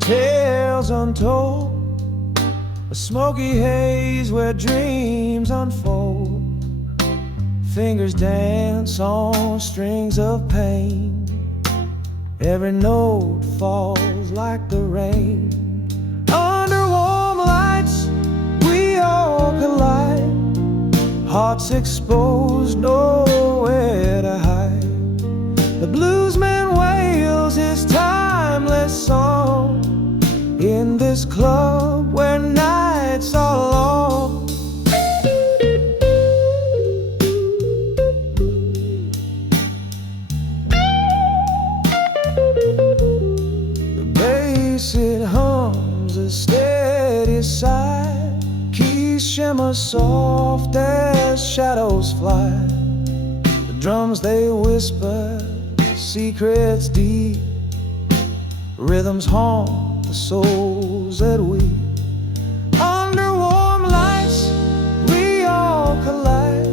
tales untold, a smoky haze where dreams unfold. Fingers dance on strings of pain. Every note falls like the rain. Under warm lights we all collide, hearts exposed, nowhere to hide. The bluesman wails his timeless song in this club where nights are long. The bass, it hums a steady sigh. Keys shimmer soft as shadows fly. The drums, they whisper secrets deep. Rhythms haunt the souls that weep. Under warm lights we all collide,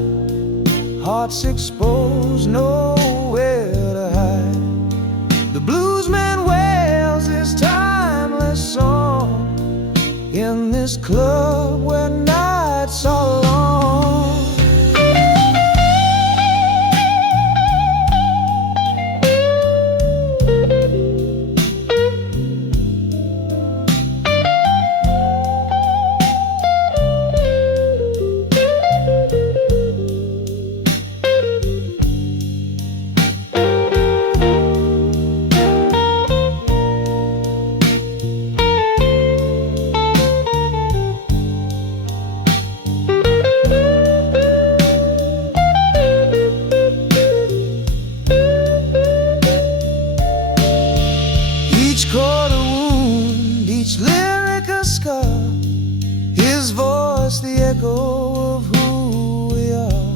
hearts exposed, nowhere to hide. The bluesman wails his timeless song in this club where nights are long. His voice, the echo of who we are.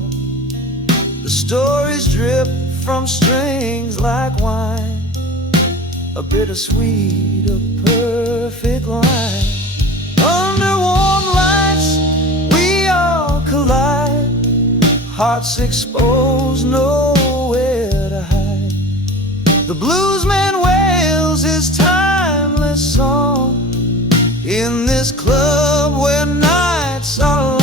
The stories drip from strings like wine, a bittersweet, a perfect line. Under warm lights we all collide, hearts exposed, nowhere to hide. The bluesman wails his timeless song in this club where nights are long.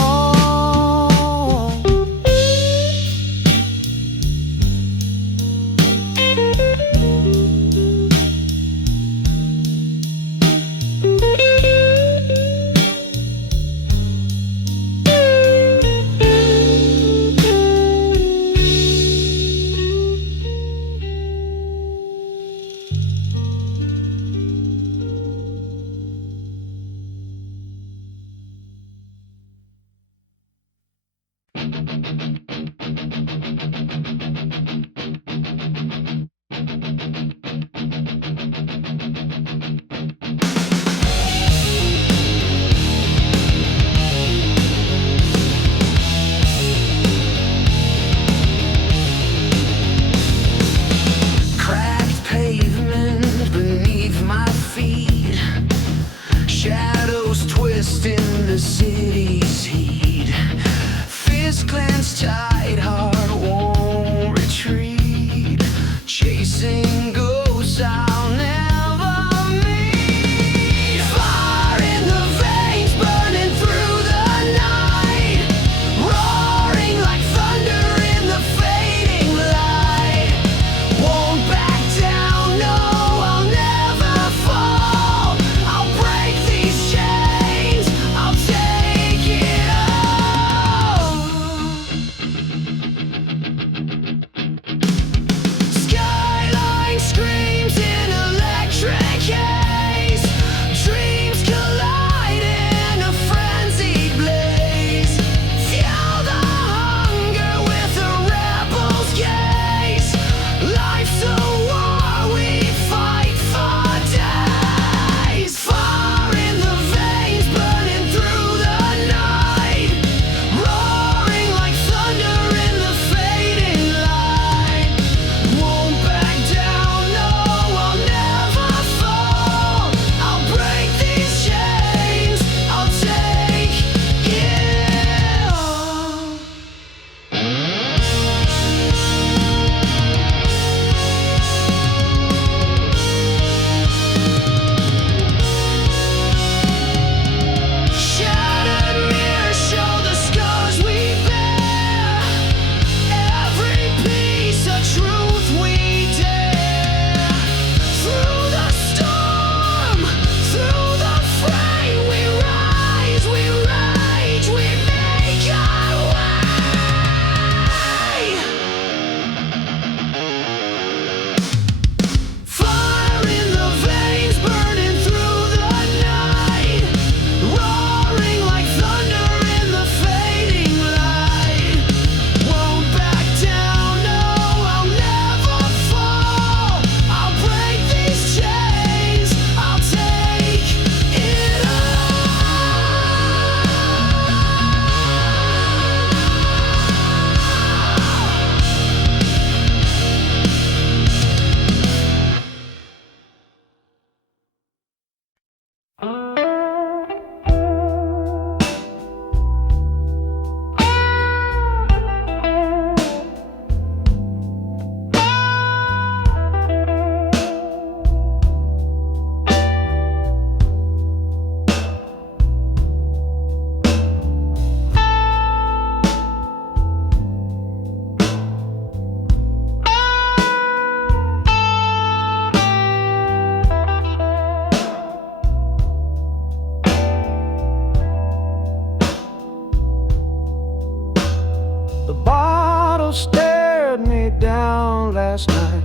laid down last night.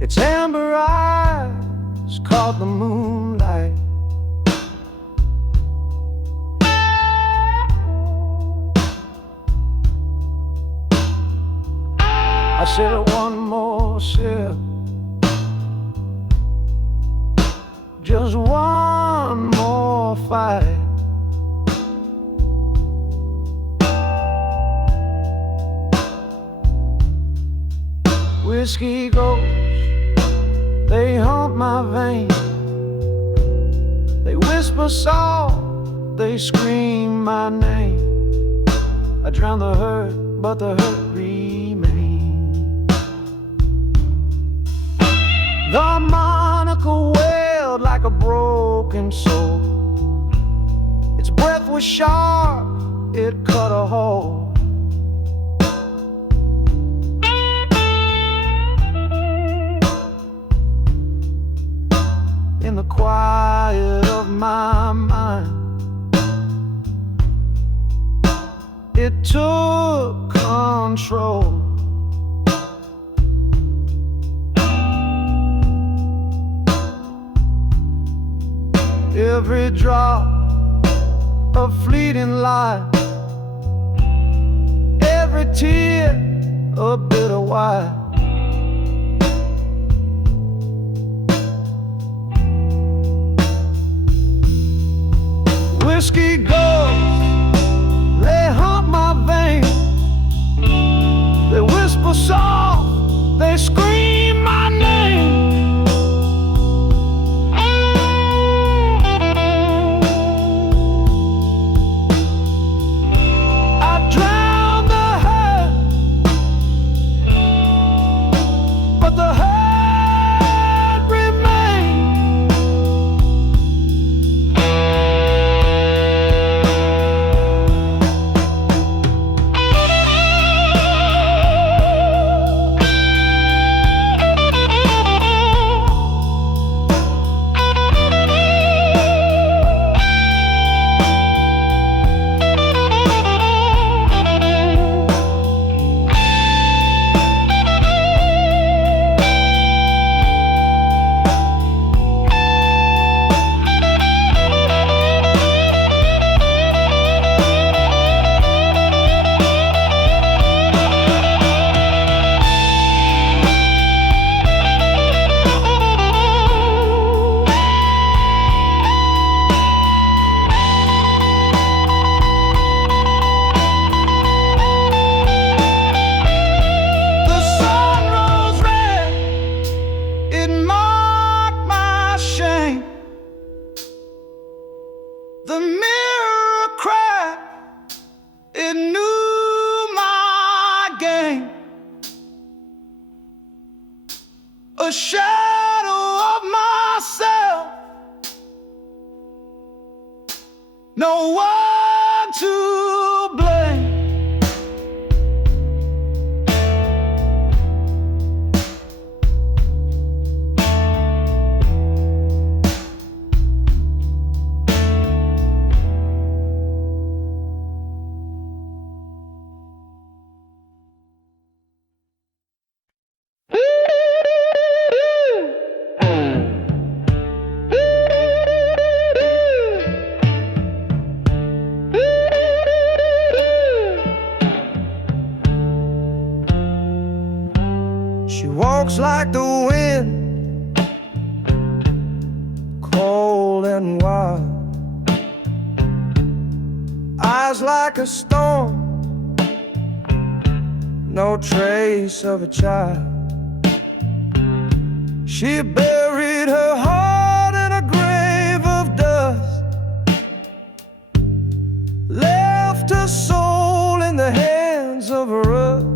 Its amber eyes caught the moonlight. I said one more sip, just one more fight. Whiskey ghosts, they haunt my veins. They whisper soft, they scream my name. I drown the hurt, but the hurt remains. The harmonica wailed like a broken soul. Its breath was sharp, it cut a hole. In the quiet of my mind, it took control. Every drop of fleeting light, every tear a bitter wine. Whiskey ghosts, they haunt my veins. They whisper soft, they scream my name. I drown the hurt, but the hurt remains. The mirror cracked, it knew my game. A shadow of myself, no one to blame. She walks like the wind, cold and wild, eyes like a storm, no trace of a child. She buried her heart in a grave of dust, left her soul in the hands of a rust.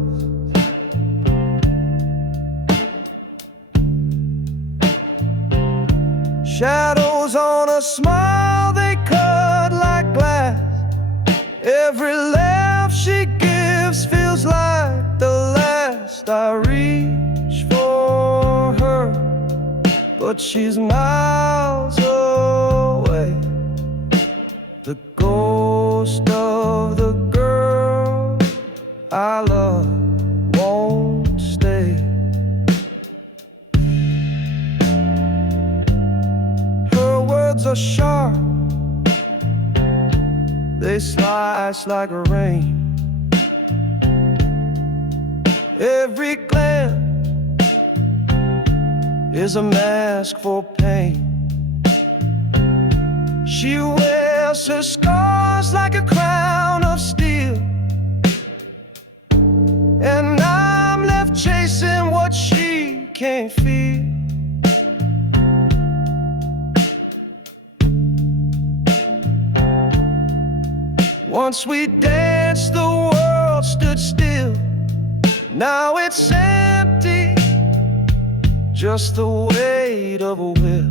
Shadows on a smile, they cut like glass. Every laugh she gives feels like the last. I reach for her, but she's miles away. The ghost of the girl I love won't sharp, they slice like rain. Every glance is a mask for pain. She wears her scars like a crown of steel, and I'm left chasing what she can't feel. Once we danced, the world stood still. Now it's empty, just the weight of a will.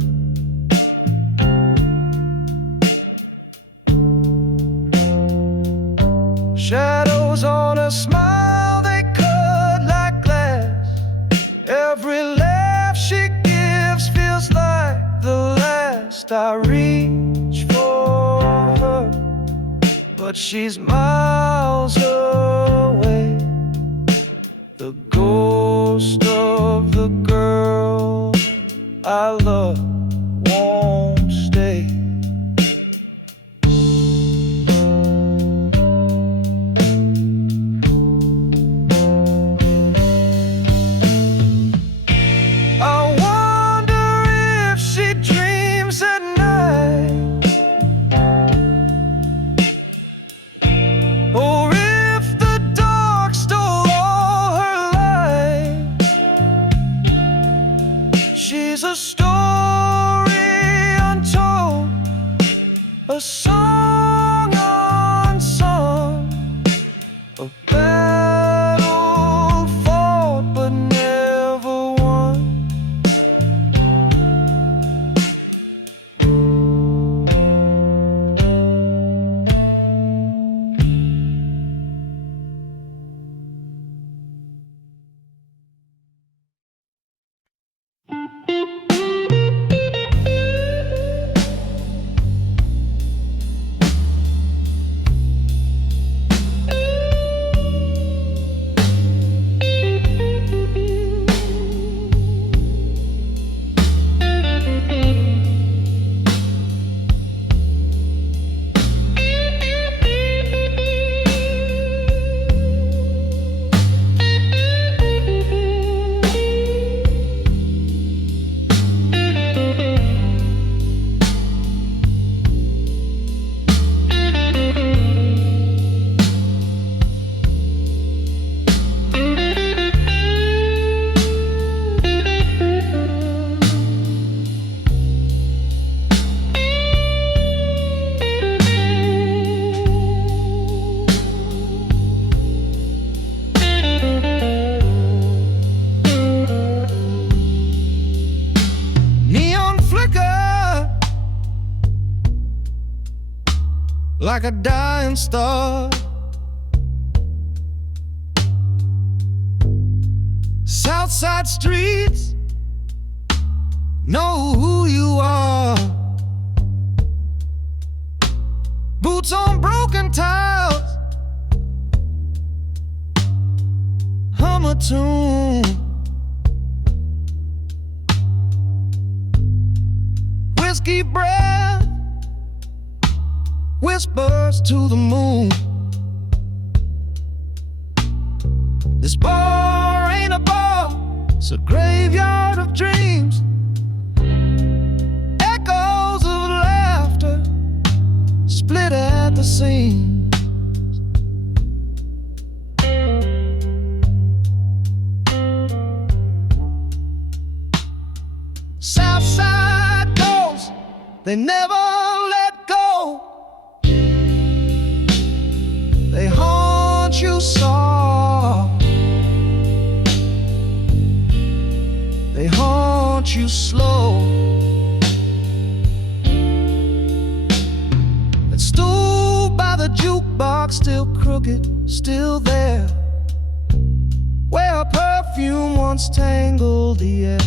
Shadows on a smile, they cut like glass. Every laugh she gives feels like the last. I reach for her, but she's miles away. The ghost of the girl I love won't stay. I wonder if she dreams at night, or if the dark stole all her light. She's a story untold, a song unsung, a battle fought but never won. Neon flicker like a dying star. Southside streets know who you are. Boots on broken tiles, hum a tune. Whiskey breath whispers to the moon. This bar ain't a bar, it's a graveyard of dreams. Echoes of laughter split at the seams. Southside ghosts, they never let go. They haunt you soft, they haunt you slow. That stool by the jukebox, still crooked, still there, where a perfume once tangled the air.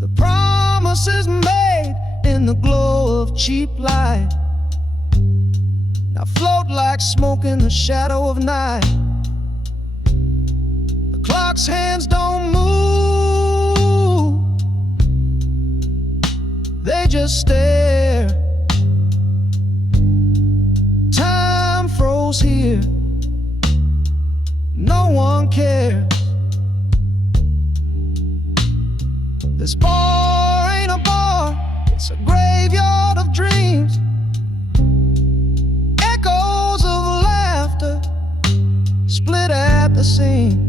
The promises made in the glow of cheap light now float like smoke in the shadow of night. The clock's hands don't move, they just stare. souls here. No one cares. This bar ain't a bar, it's a graveyard of dreams. Echoes of laughter split at the seams.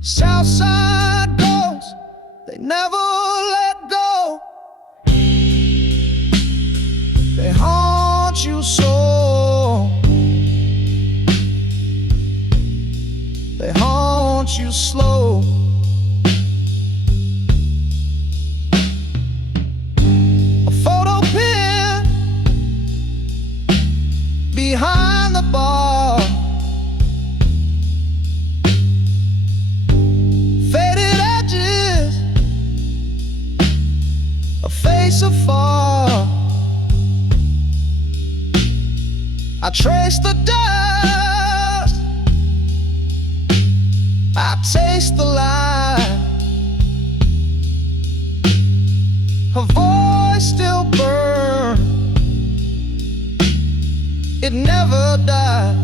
Southside ghosts, they never let go. They haunt you so. They haunt you slow. A photo pin behind the bar. Faded edges, a face afar. I trace the dust, I taste the lie. Her voice still burns, it never dies.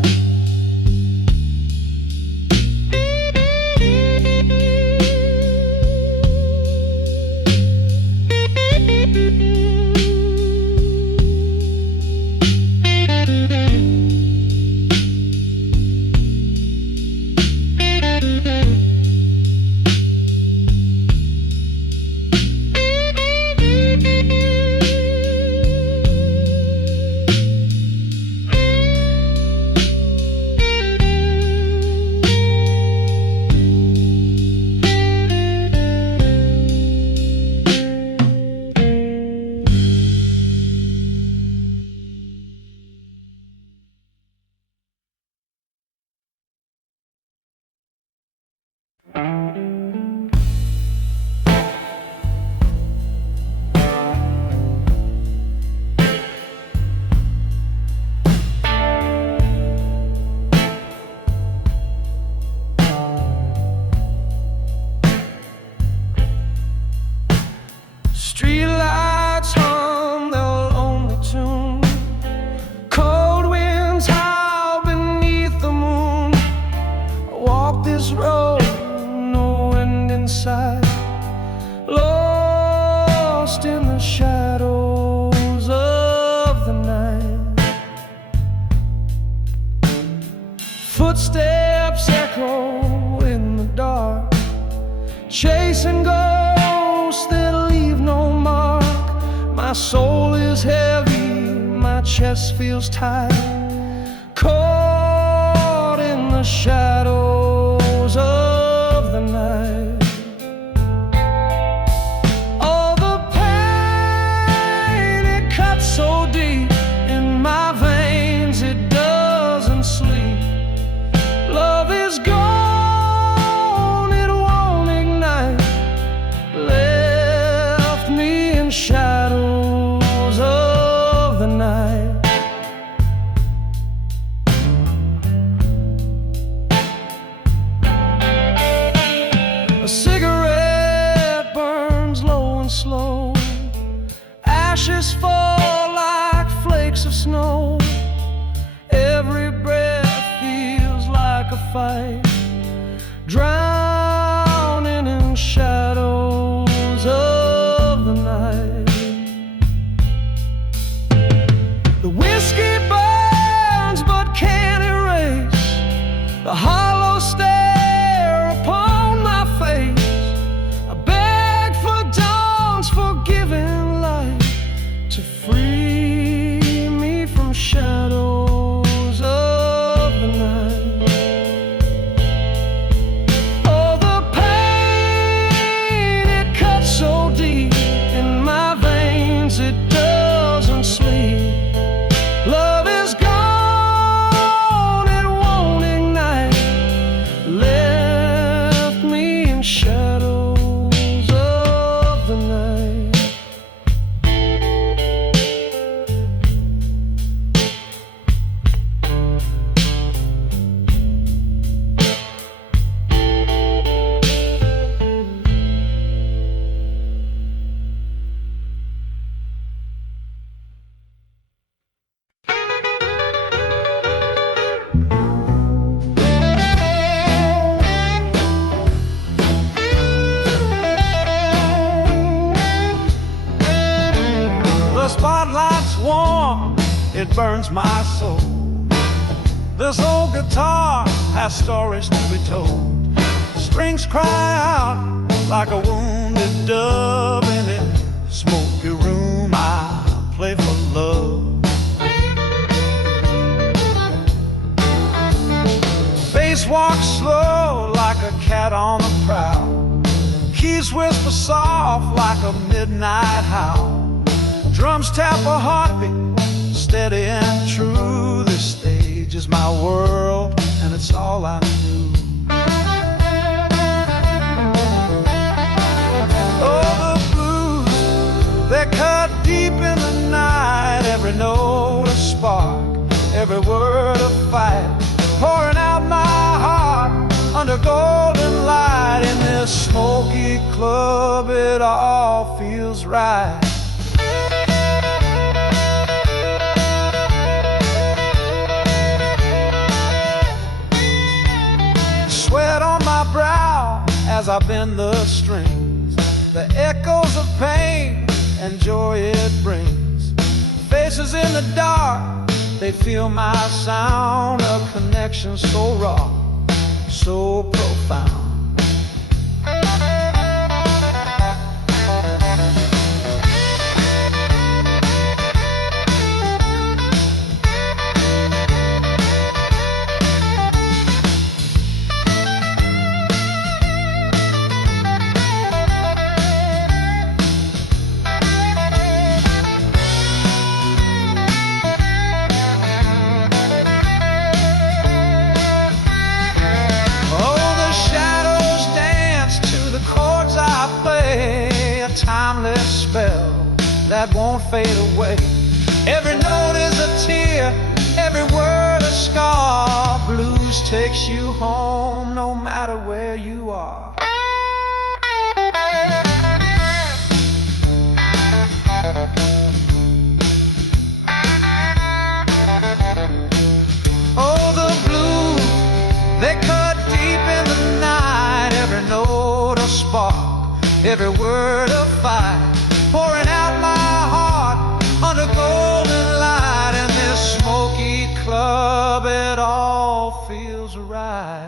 Streetlights hum their lonely tune. Cold winds howl beneath the moon. I walk this road, no wind inside, lost in the shadows of the night. Footsteps echo in the dark, chasing ghosts that leave no mark. My soul is heavy, my chest feels tight, caught in the shadows of the night. Oh, the pain, it cuts so deep in my veins, it doesn't sleep. Love is gone, it won't ignite, left me in shadows of the night. A cigarette burns low and slow, ashes fall like flakes of snow. Every breath feels like a fight, drowning in shadows of the night. The whiskey burns but can't erase the hollow stare upon my face. I beg for dawn's forgiving light to free me from shadows of the night. Oh, the pain, it cuts so deep in my veins, it doesn't sleep. Love it's warm, it burns my soul. This old guitar has stories to be told. Strings cry out like a wounded dove. In a smoky room I play for love. Bass walks slow like a cat on the prowl. Keys whisper soft like a midnight howl. Drums tap a heartbeat, steady and true. This stage is my world, and it's all I knew. Oh, the blues, they cut deep in the night. Every note a spark, every word a fight. Pouring out my heart under golden light. In this smoky club, it all feels right. Sweat on my brow as I bend the strings. The echoes of pain and joy it brings. Faces in the dark, they feel my sound. A connection so raw, so profound. Timeless spell that won't fade away. Every note is a tear, every word a scar. Blues takes you home no matter where you are. Oh, the blues, they cut deep in the night. Every note a spark, every word a fight. Pouring out my heart under golden light. In this smoky club, it all feels right.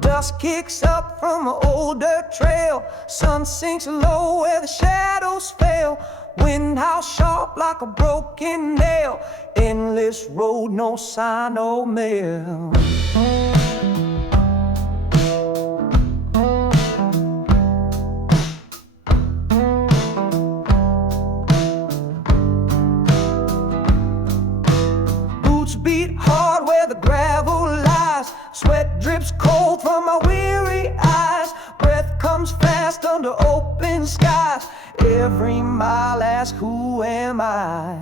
Dust kicks up from an old dirt trail. Sun sinks low where the shadows fell. Wind howls sharp like a broken nail. Endless road, no sign, no mail. Boots beat hard where the gravel lies. Sweat drips cold from my weary eyes. Breath comes fast under open skies. Every mile asks, who am I?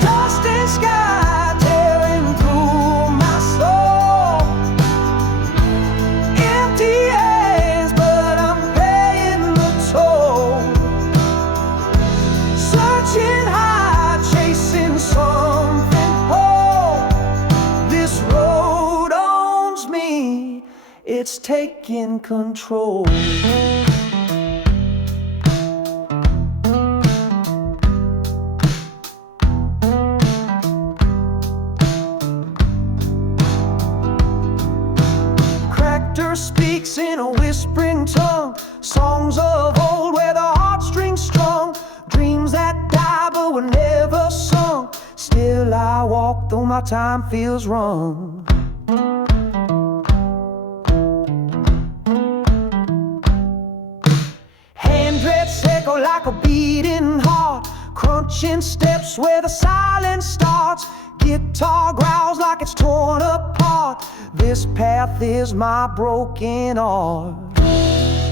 Dust and sky tearing through my soul. Empty hands, but I'm paying the toll. Searching high, chasing something whole. This road owns me, it's taking control. Speaks in a whispering tongue. Songs of old where the heartstrings strung. Dreams that die but were never sung. Still I walk though my time feels wrong. Handwrits echo like a beating heart. Crunching steps where the silence starts. Guitar growls like it's torn apart. This path is my broken art.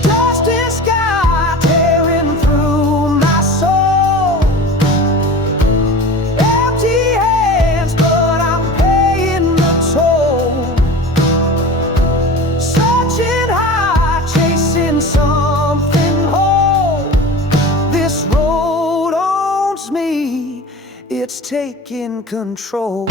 Dust and sky tearing through my soul. Empty hands, but I'm paying the toll. taking control.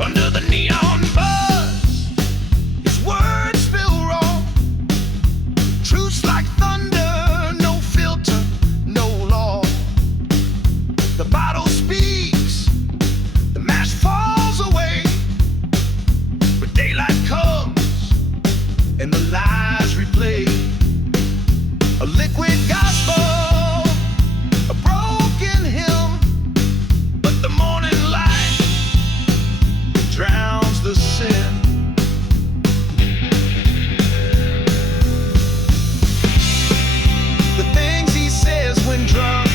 Under the neon buzz, his words feel raw. Truths like thunder, no filter, no law. The bottle speaks, the mask falls away, but daylight comes and the lies replay. A liquid gospel, a broken hymn, but the morning light drowns the sin. The things he says when drunk,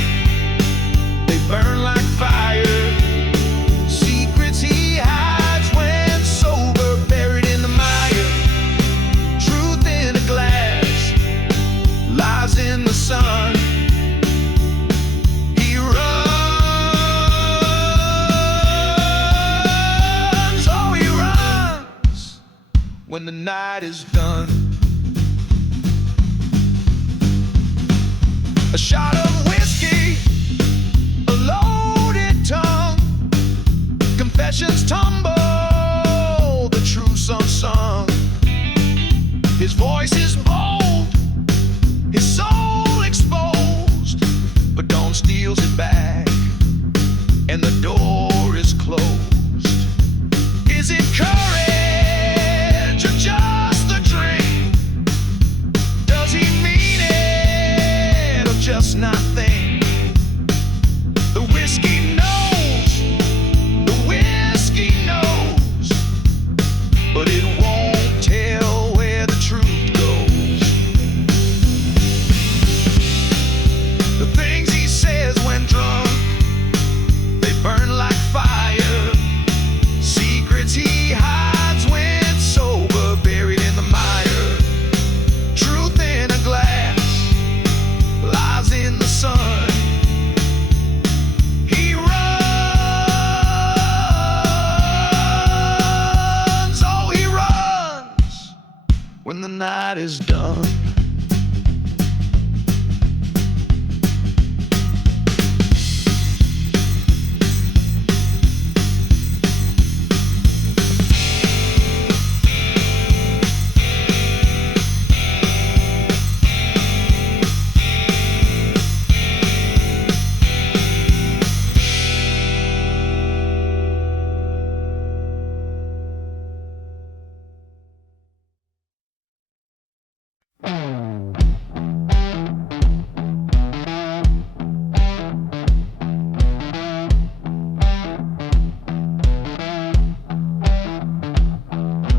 they burn like fire. Secrets he hides when sober, buried in the mire. Truth in a glass, lies in the sun. He runs, oh he runs when the night is done. A shot of whiskey, a loaded tongue. Confessions tumble, the truth's unsung. His voice is bold, his soul exposed, but dawn steals it back, and the door is closed. Is it courage or just a dream? Does he mean it or just not think? The whiskey knows, but it won't tell where the truth goes. The things he says when drunk, they burn like fire. Secrets he hides when sober, buried in the mire. Truth in a glass, lies in the sun. He runs, oh he runs when the night is done.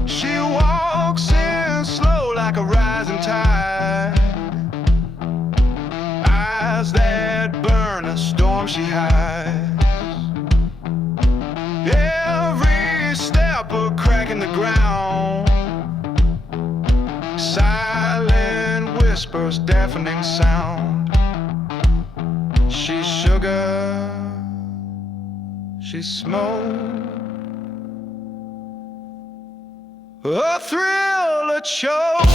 She walks in slow like a rising tide. Eyes that burn, a storm she hides. Every step a crack in the ground. Silent whispers, deafening sound. She's sugar, she's smoke, a thrill, a choke.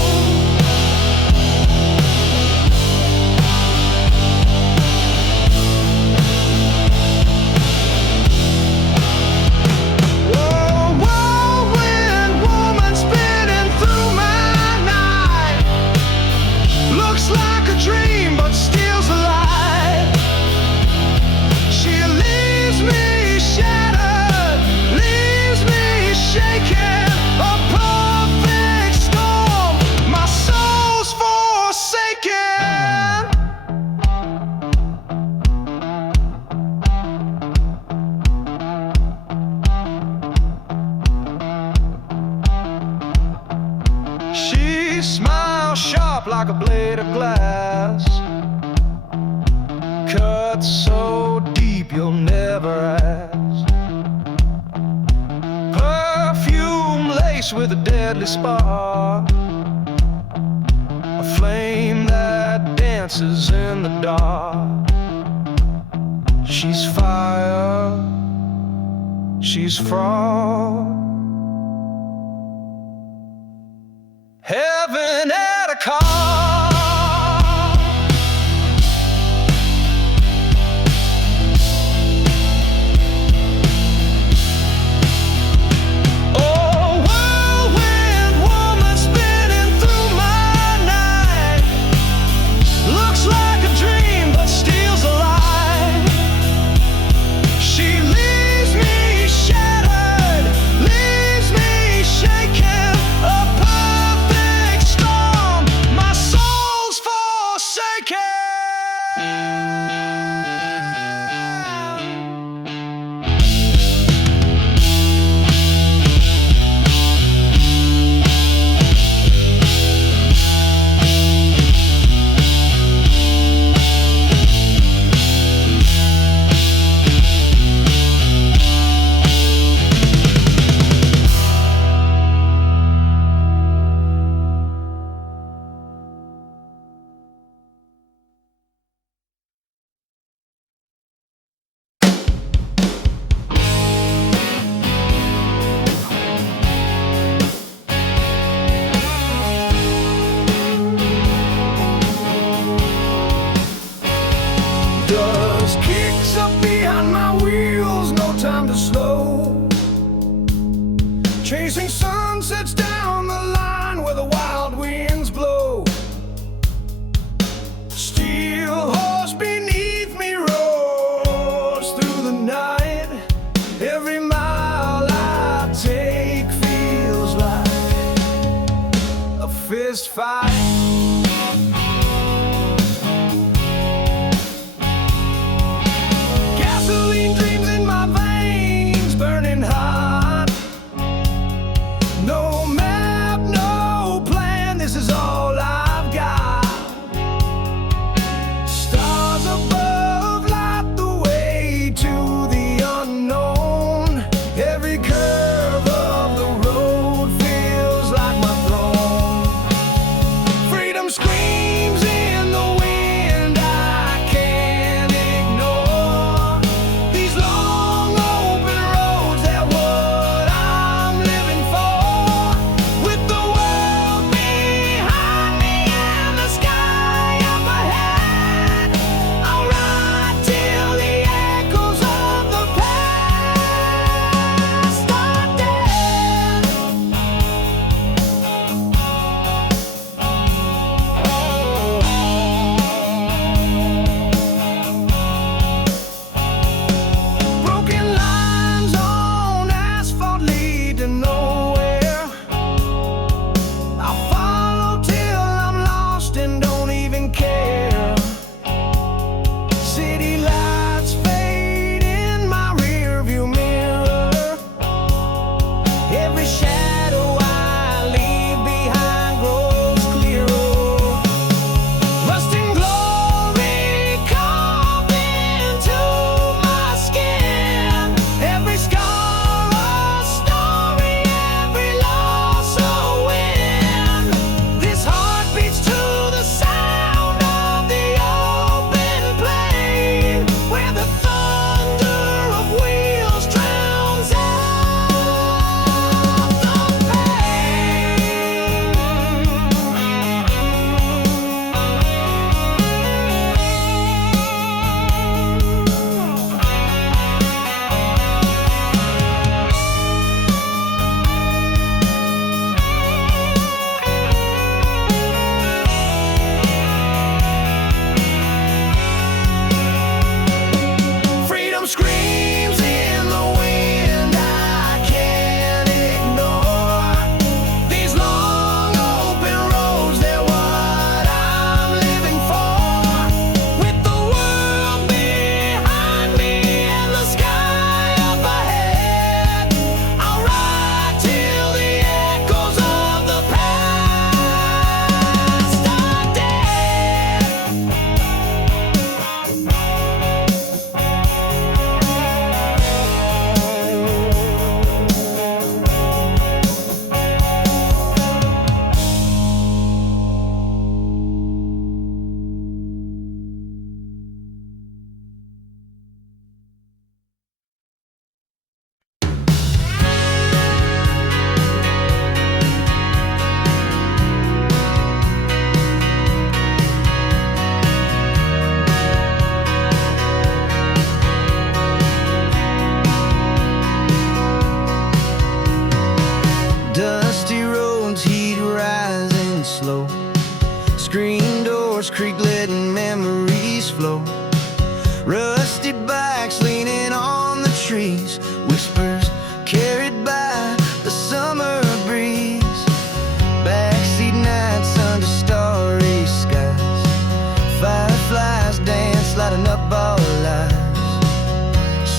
Whirlwind woman spinning through my night. Looks like a dream but steals the light. She leaves me shattered, leaves me shaking. A perfect storm, my that's so deep you'll never ask. Perfume laced with a deadly spark, a flame that dances in the dark. She's fire, she's frost, heaven at a cost. Dust kicks up behind my wheels, no time to slow. Chasing sunsets down the line where the wild winds blow. Steel horse beneath me roars through the night. Every mile I take feels like a fist fight. and memories flow. Rusty bikes leaning on the trees, whispers carried by the summer breeze. Backseat nights under starry skies, fireflies dance, lighting up our lives.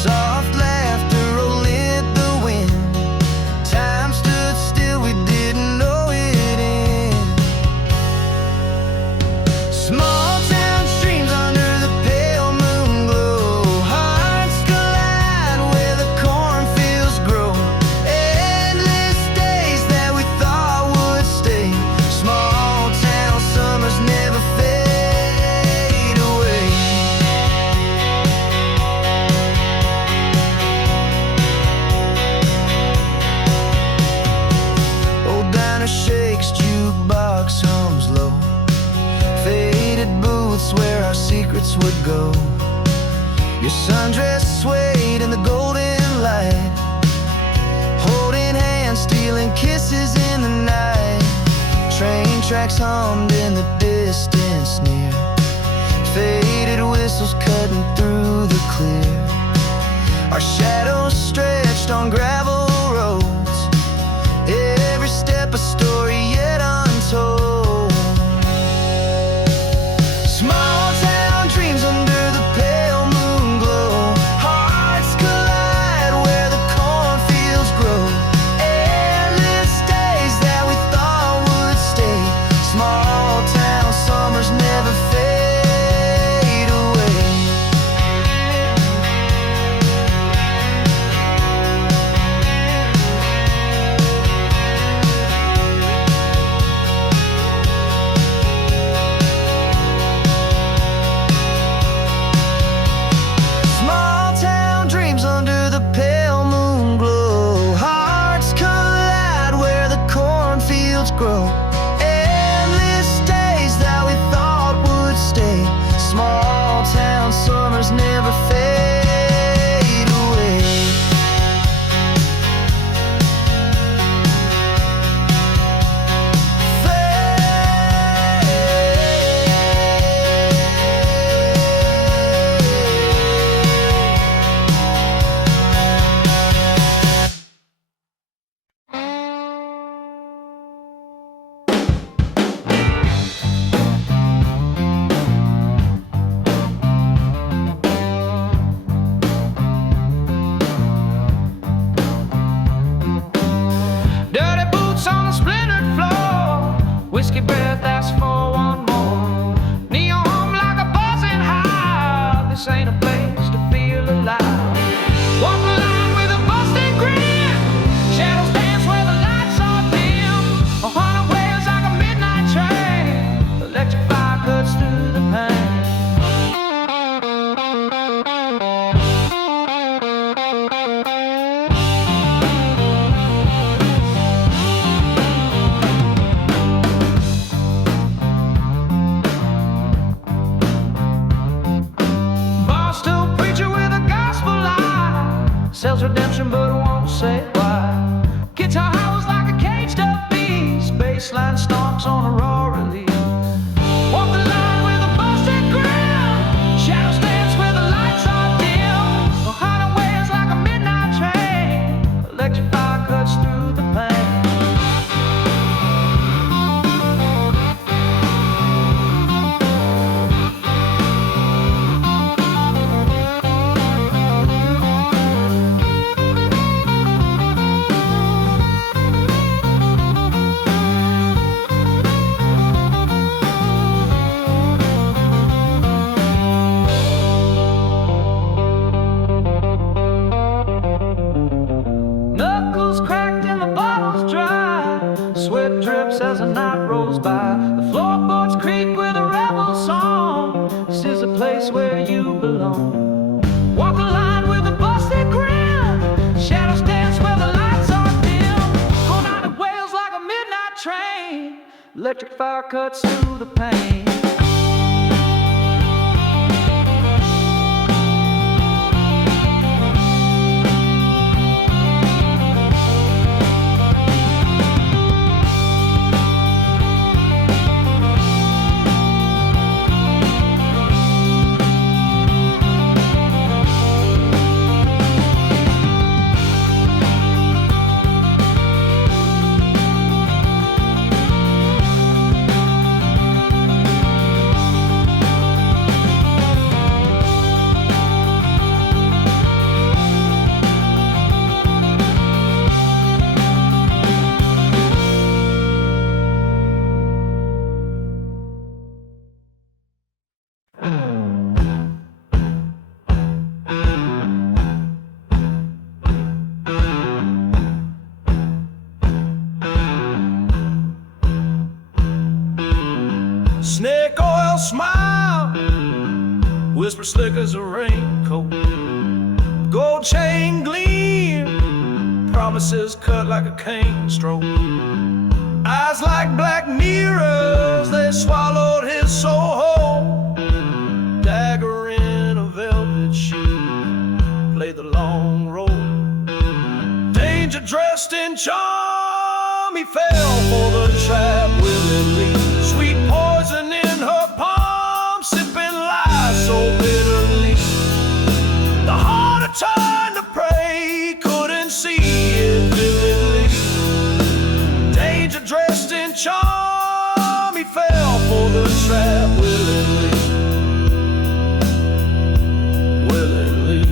Soft laughter rolling the wind, time stood still, we didn't know it in. Small town streams under the pale moon glow, hearts collide where the cornfields grow. Endless days that we thought would stay, small town summers never fade away. Old diner shakes, jukebox hums low, faded booths where our secrets would go. Your sundress swayed in the golden light, holding hands, stealing kisses in the night. Train tracks hummed in the distance near, faded whistles cutting through the clear. Our shadows stretched on gravel roads, every step a story yet untold. Small town dreams under the pale moon glow, hearts collide where the cornfields grow. Endless days that we thought would stay, small town summers never fade away. Small town dreams under the pale moon glow, hearts collide where the cornfields grow. Endless days that we thought would stay, small town summers never fade away. Dirty boots on a splintered floor, whiskey breath asks for one more. Neon hum like a buzzing hive, this ain't a place to feel alive. Walk the line with a busted grin, shadows dance where the lights are dim. A hundred waves like a midnight train, electric fire cuts through the pain. Bar stool preacher with a gospel lie, sells redemption but won't say why. Guitar howls like a caged up beast, bassline stomps on a raw release. Walk the line with a busted grin, shadows dance where the lights are dim. A hundred waves like a midnight train, electric fire cuts through the pain. Knuckles cracked and the bottles dry, sweat drips as the night rolls by. The floorboards creak with a rebel song, this is a place where you belong. Walk the line with a busted grin, shadows dance where the lights are dim. All night it wails like a midnight train, electric fire cuts through the pain. whisper slick as a raincoat. Gold chain gleam, promises cut like a cane stroke. Eyes like black mirrors, they swallowed his soul whole. Dagger in a velvet sheet, play the long road. Danger dressed in charm, he fell for the trap willingly. Sweet poison in her palm, sipping lies so bitterly. The heart had turned to prey, couldn't see it vividly. Danger dressed in charm, he fell for the trap willingly. Willingly.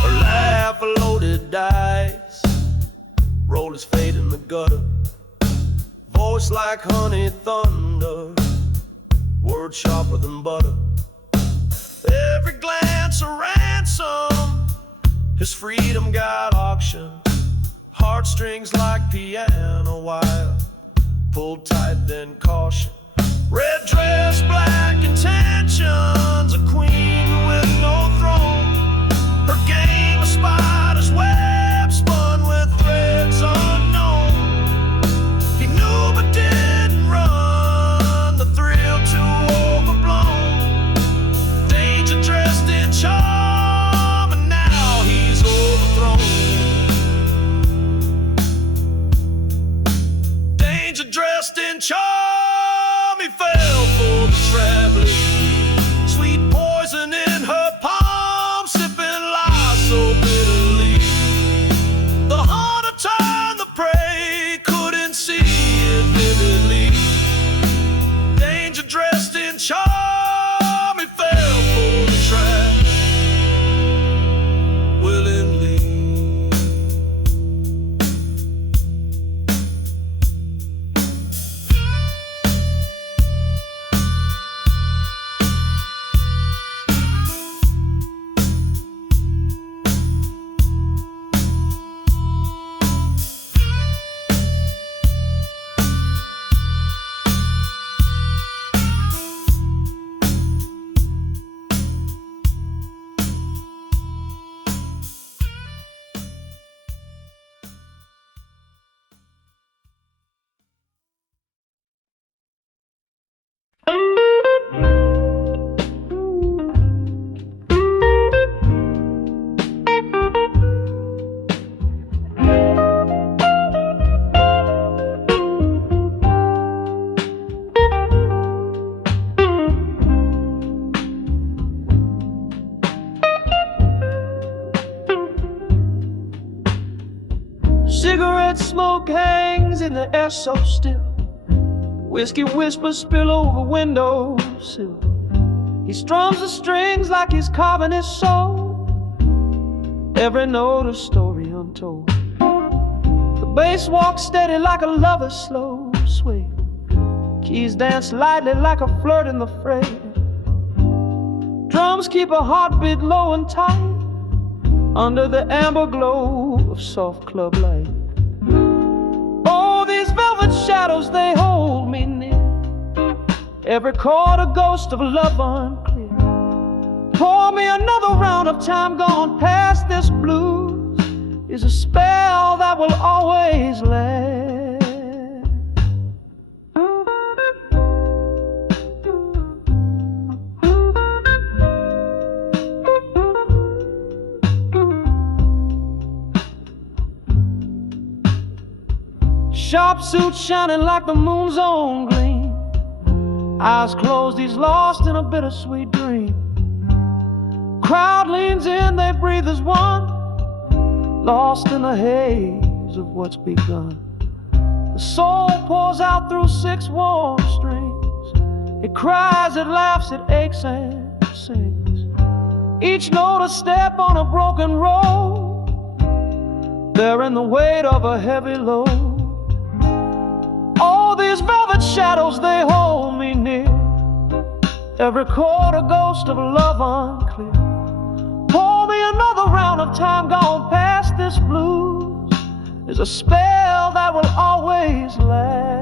Her laugh, a loaded dice, roll his fate in the gutter. Voice like honey thunder, words sharper than butter. Every glance a ransom, his freedom got auctioned. Heartstrings like piano wire, pulled tight then caution. Red dress, black intentions, a queen with no throne. Her game a spider's web, spun with threads unknown. He knew but didn't run, the thrill too overblown. Danger dressed in charm, and now he's overthrown. Danger dressed in charm, he fell for the traveling. Sweet poison in her palm, sipping lies so bitterly. The hunter turned the prey, couldn't see it vividly. Danger dressed in charm, he fell for the trap willingly. Cigarette smoke hangs in the air so still. Whiskey whispers spill over windowsill. He strums the strings like he's carving his soul. Every note a story untold. The bass walks steady like a lover's slow swing. Keys dance lightly like a flirt in the fray. Drums keep a heartbeat low and tight under the amber glow of soft club light. Oh, these velvet shadows, they hold me near. Every chord a ghost of love unclear. Pour me another round of time gone past. This blues is a spell that will always last. Sharp suit shining like the moon's own gleam. Eyes closed, he's lost in a bittersweet dream. Crowd leans in, they breathe as one, lost in the haze of what's begun. The soul pours out through 6 warm strings. It cries, it laughs, it aches and sings. Each note a step on a broken road, bearing the weight of a heavy load. All these velvet shadows, they hold me near. Every chord a ghost of love unclear. the round of time gone past this blues is a spell that will always last.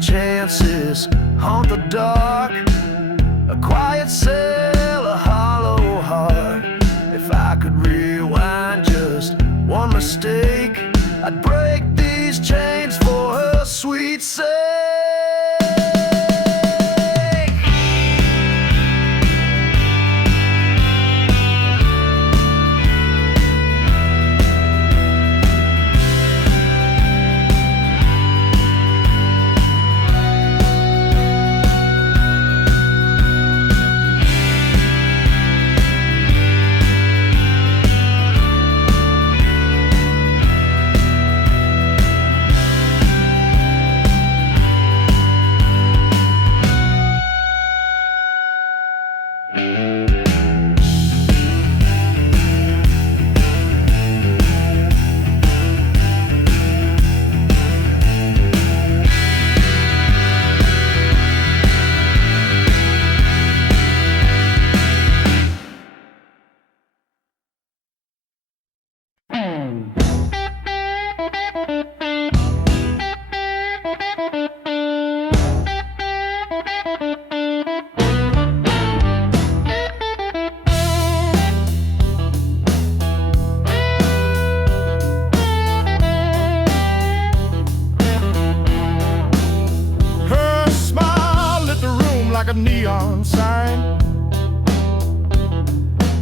Chances haunt the dark, a quiet cell, a hollow heart. If I could rewind just one mistake, I'd break these chains for her sweet sake. A neon sign,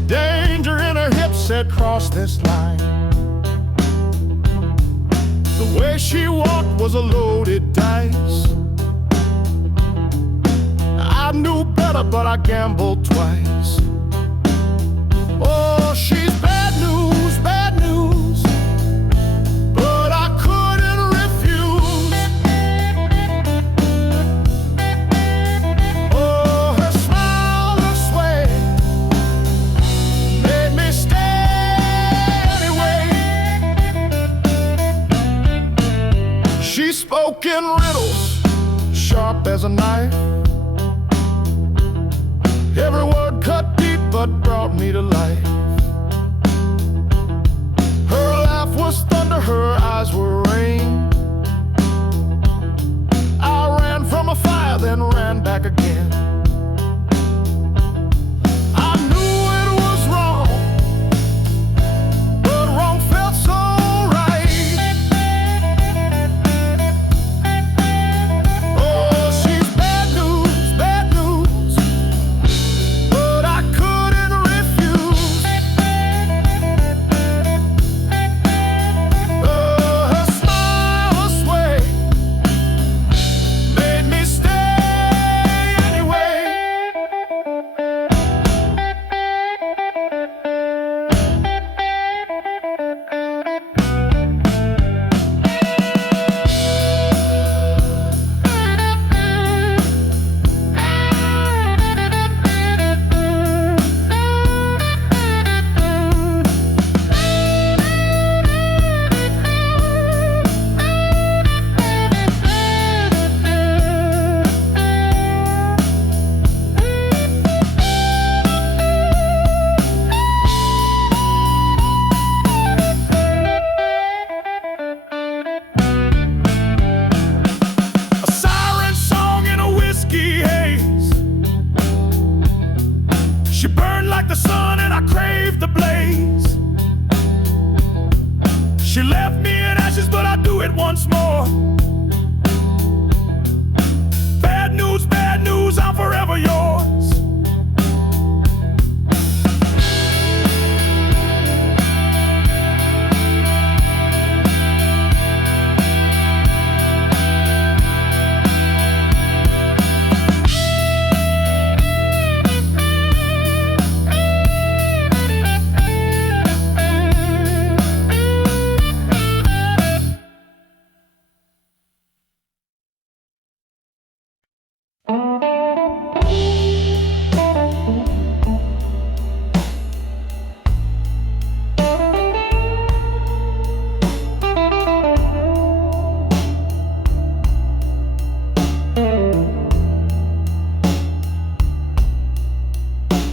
danger in her hips said cross this line. The way she walked was a loaded dice. I knew better, but I gambled twice. Oh, she's bad news, but I couldn't refuse. spoke in riddles, sharp as a knife. Every word cut deep but brought me to life. Her laugh was thunder, her eyes were rain. I ran from a fire, then ran back again. I knew it was wrong, but wrong felt so right. Oh, she's bad news, but I couldn't refuse. Her smile, her sway made me stay anyway. A siren song in a whiskey haze. She burned like the sun and I craved the blaze. She left me in ashes, but I'll do it once more. Bad news, I'm forever yours.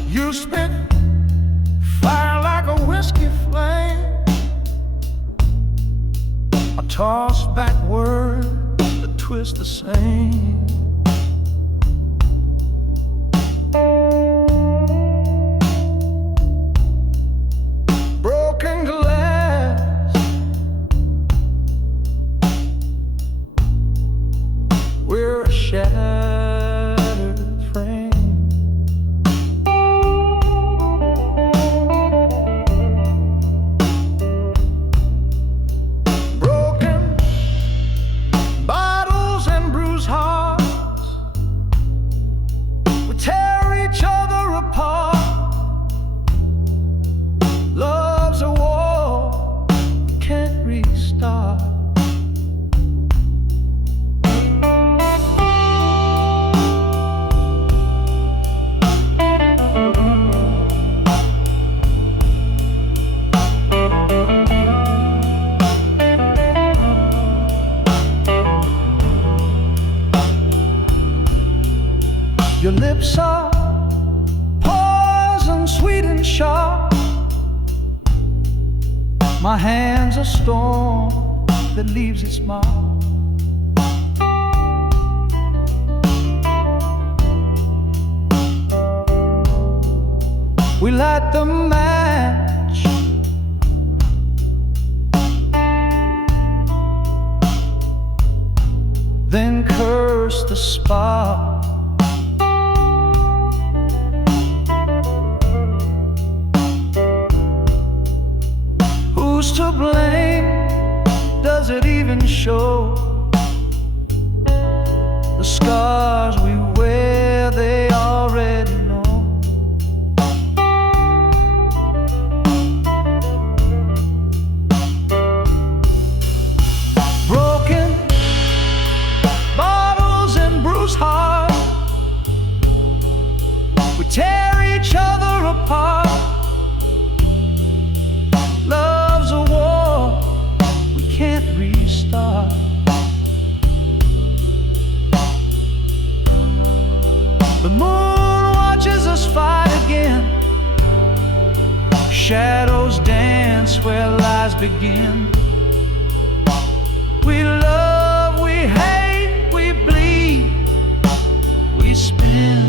You spit fire like a whiskey flame. I toss back words that twist the same. Broken glass, we're a shattered frame. Broken bottles and bruised hearts, we tear each other apart. Love's a war we can't restart. Your lips are poison, sweet and sharp. My hand's a storm that leaves its mark. We light the match, then curse the spark. Who's to blame? Does it even show? The scars we wear, they already know. Broken bottles and bruised hearts, we tear each other apart. Love's a war we can't restart. The moon watches us fight again. Shadows dance where lies begin. We love, we hate, we bleed, we spin.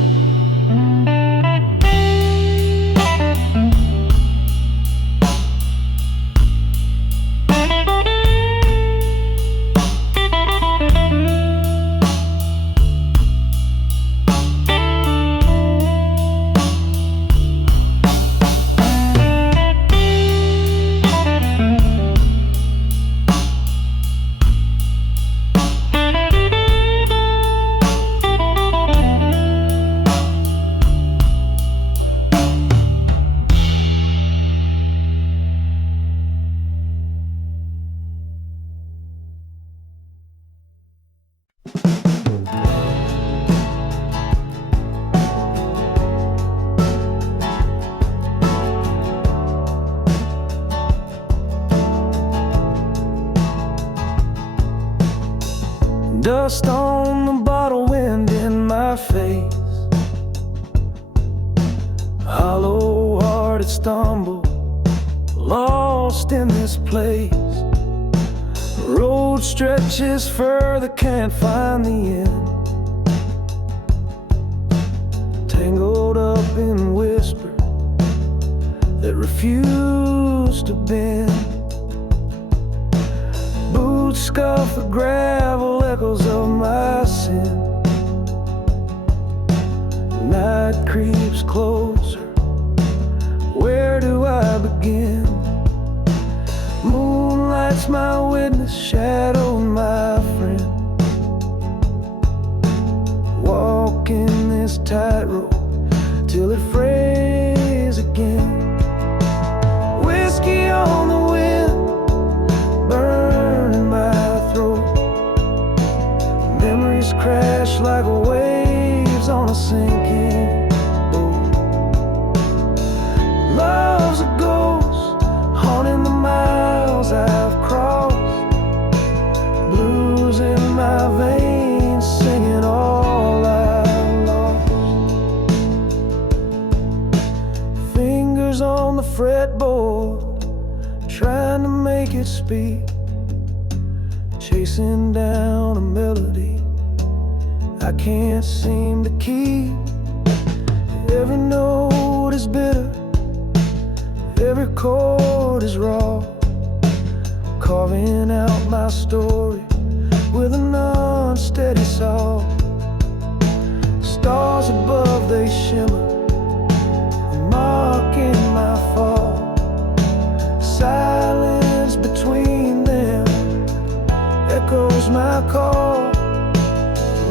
Dust on the bottle, wind in my face. Hollow-hearted stumble, lost in this place. Road stretches further, can't find the end. Tangled up in whispers that refuse to bend. Boots scuff the gravel, echoes of my sin. Night creeps closer, where do I begin? Moonlight's my witness, shadow my friend. Walking this tightrope till it frays again. Whiskey on the wind, burning my throat. Memories crash like waves on a sinking boat. Love's a ghost haunting the miles I've crossed. Blues in my veins, singing all I lost. Fingers on the fretboard, trying to make it speak. Chasing down a melody I can't seem to keep. Every note is bitter, every chord is raw, carving out my story with an unsteady saw. Stars above, they shimmer, marking my fall. Silence between them echoes my call.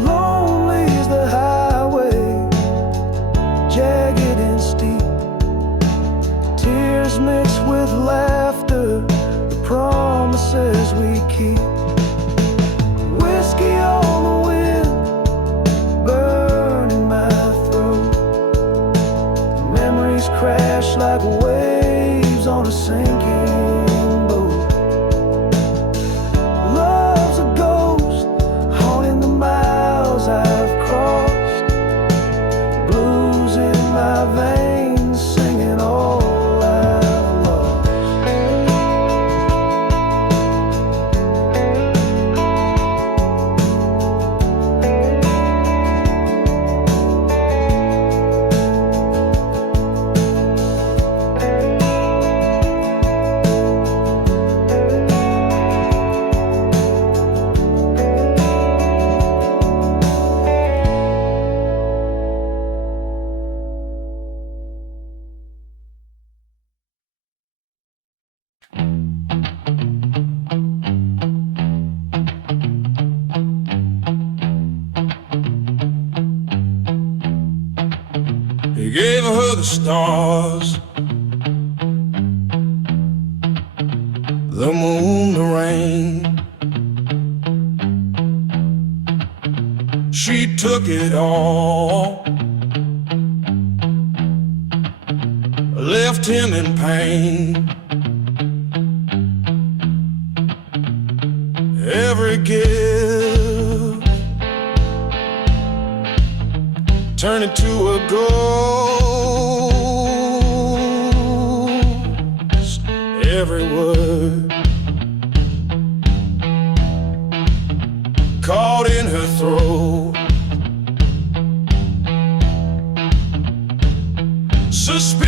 Lonely's the highway, jagged and steep. Tears mixed with laughter, the promises we keep. Whiskey on the wind, burning my throat. Memories crash like waves on a sinking boat. Love's a ghost haunting the miles I've crossed. Blues in my veins, singing all I've lost. He gave her the stars, the moon, the rain. She took it all, left him in pain. Every gift turn into a ghost. Every word caught in her throat. Suspicion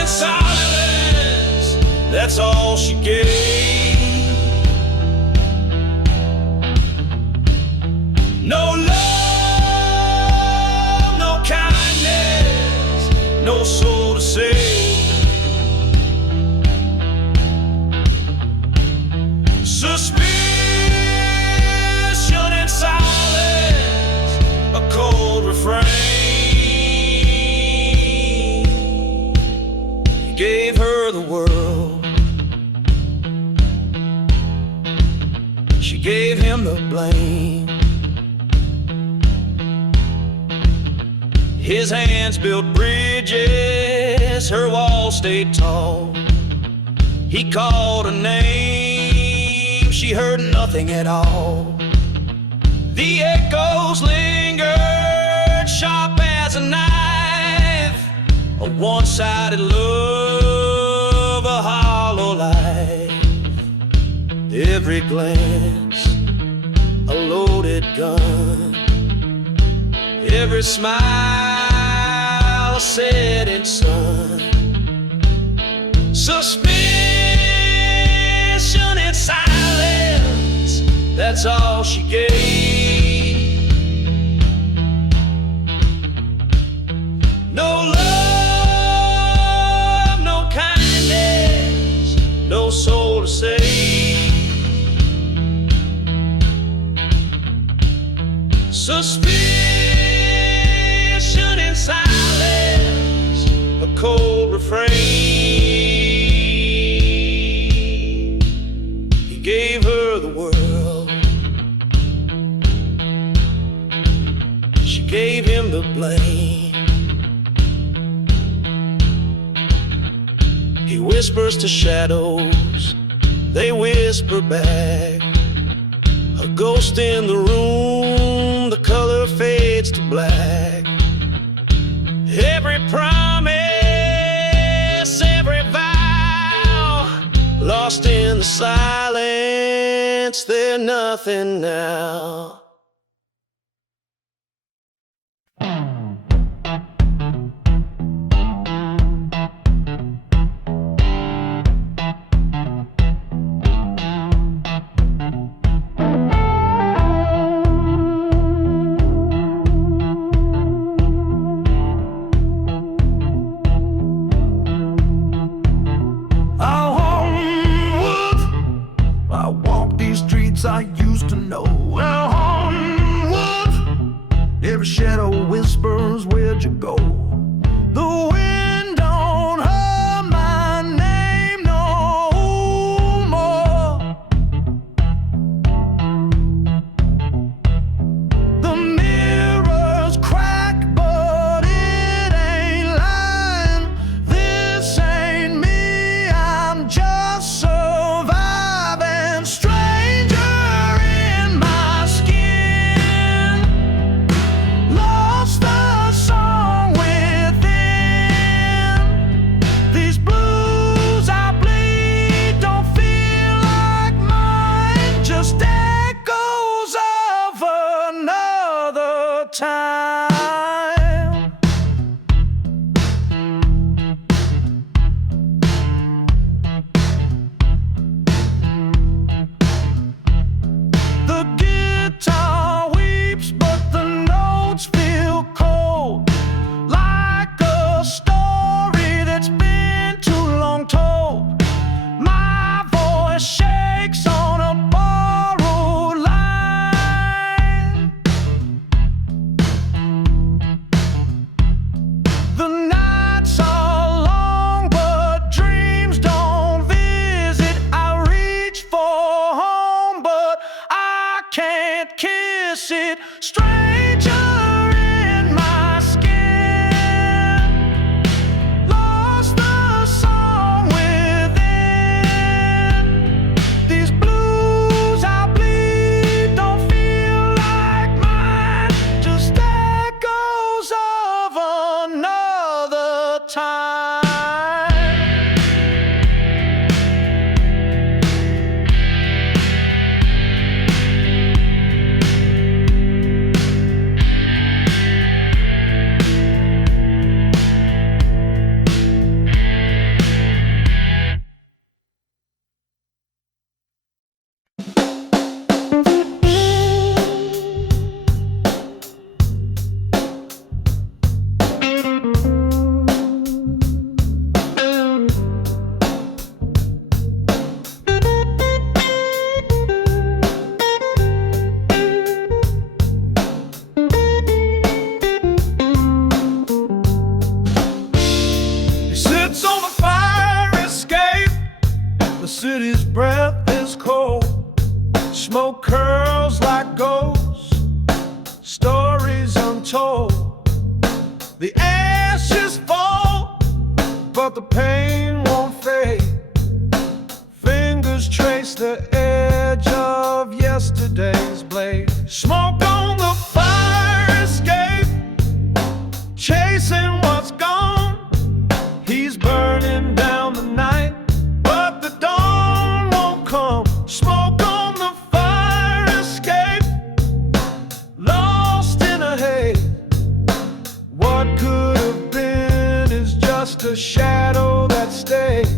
and silence, that's all she gave. No love, no kindness, no soul to save. Suspicion and silence, a cold refrain. He gave her the world, she gave him the blame. His hands built bridges, her walls stayed tall. He called her name, she heard nothing at all. The echoes lingered, sharp as a knife. A one-sided love, a hollow life. Every glance, a loaded gun. Every smile, a setting sun. Suspicion and silence, that's all she gave. No love, no kindness, no soul to save. Suspicion and silence, a cold refrain. He gave her the world, she gave him the blame. He whispers to shadows, they whisper back. A ghost in the room, the color fades to black. Every promise, every vow, lost in the silence, they're nothing now. I used to know. Well, onward, every shadow whispers, where'd you go? The wind don't hum my name no more. The mirrors crack, but it ain't lying. This ain't me, I'm just surviving. Lost the song when was cold. Smoke curls like ghosts, stories untold. The ashes fall, but the pain won't fade. Fingers trace the edge of yesterday's blade. Smoke on the fire escape, chasing what's gone. He's burning down the night, but the dawn won't come. Smoke on the fire escape, lost in a haze. What could have been is just a shadow that stayed.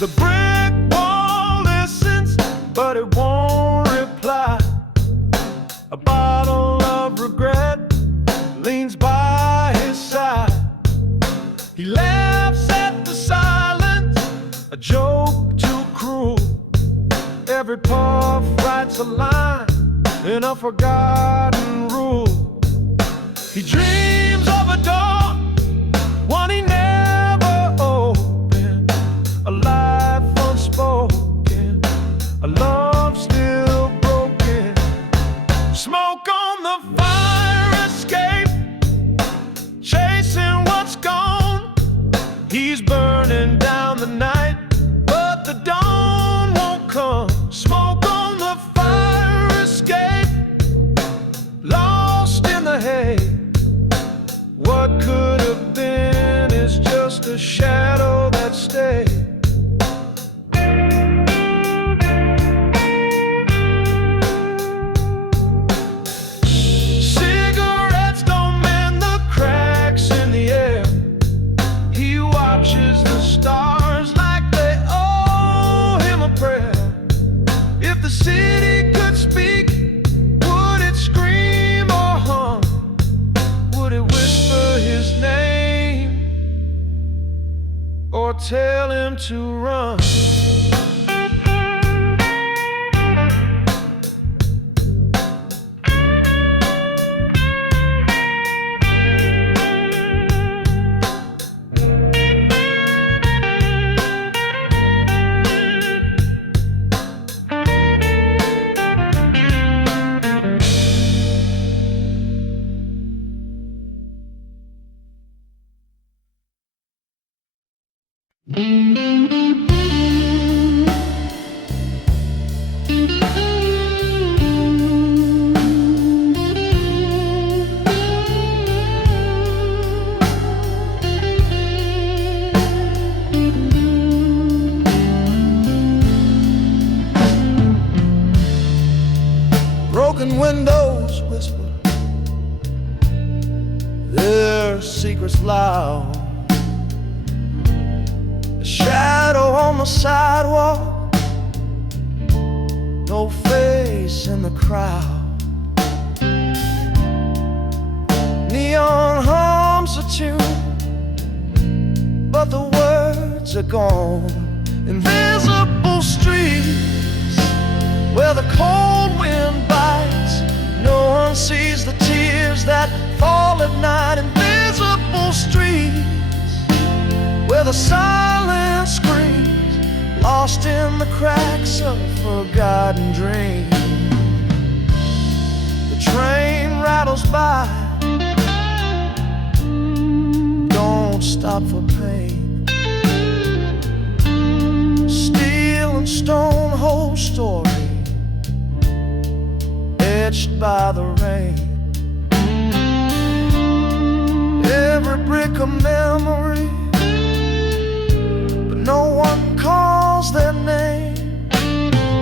The brick wall listens, but it won't reply. A bottle of regret leans by his side. He laughs at the silence, a joke too cruel. Every puff writes a line in a forgotten rule. He dreams of a door, one he never opened. A life unspoken, a love still broken. Smoke on the fire escape, chasing what's gone. He's burning down the night, but the dawn won't come. Smoke on the fire escape, lost in the haze. What could have been is just a shadow that stayed. Cigarettes don't mend the cracks in the air. He watches the stars like they owe him a prayer. If the city could speak, would it scream or hum? Would it whisper his name or tell him to run? Broken windows whisper their secrets loud. A shadow on the sidewalk, no face in the crowd. Neon hums a tune, but the words are gone. Invisible streets where the cold wind bites. No one sees the tears that fall at night. Invisible streets where the silence screams, lost in the cracks of a forgotten dream. The train rattles by, don't stop for pain. Steel and stone whole story, etched by the rain. Every brick a memory, but no one calls their name.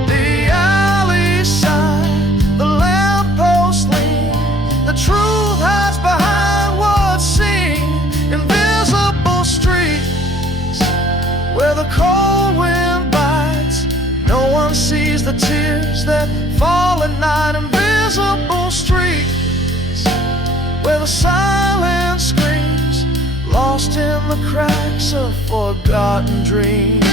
The alley side, the lamppost lean, the truth hides behind what's seen. Invisible streets where the cold wind bites. No one sees the tears that fall at night. Invisible streets where the silence screams, lost in the cracks of forgotten dreams.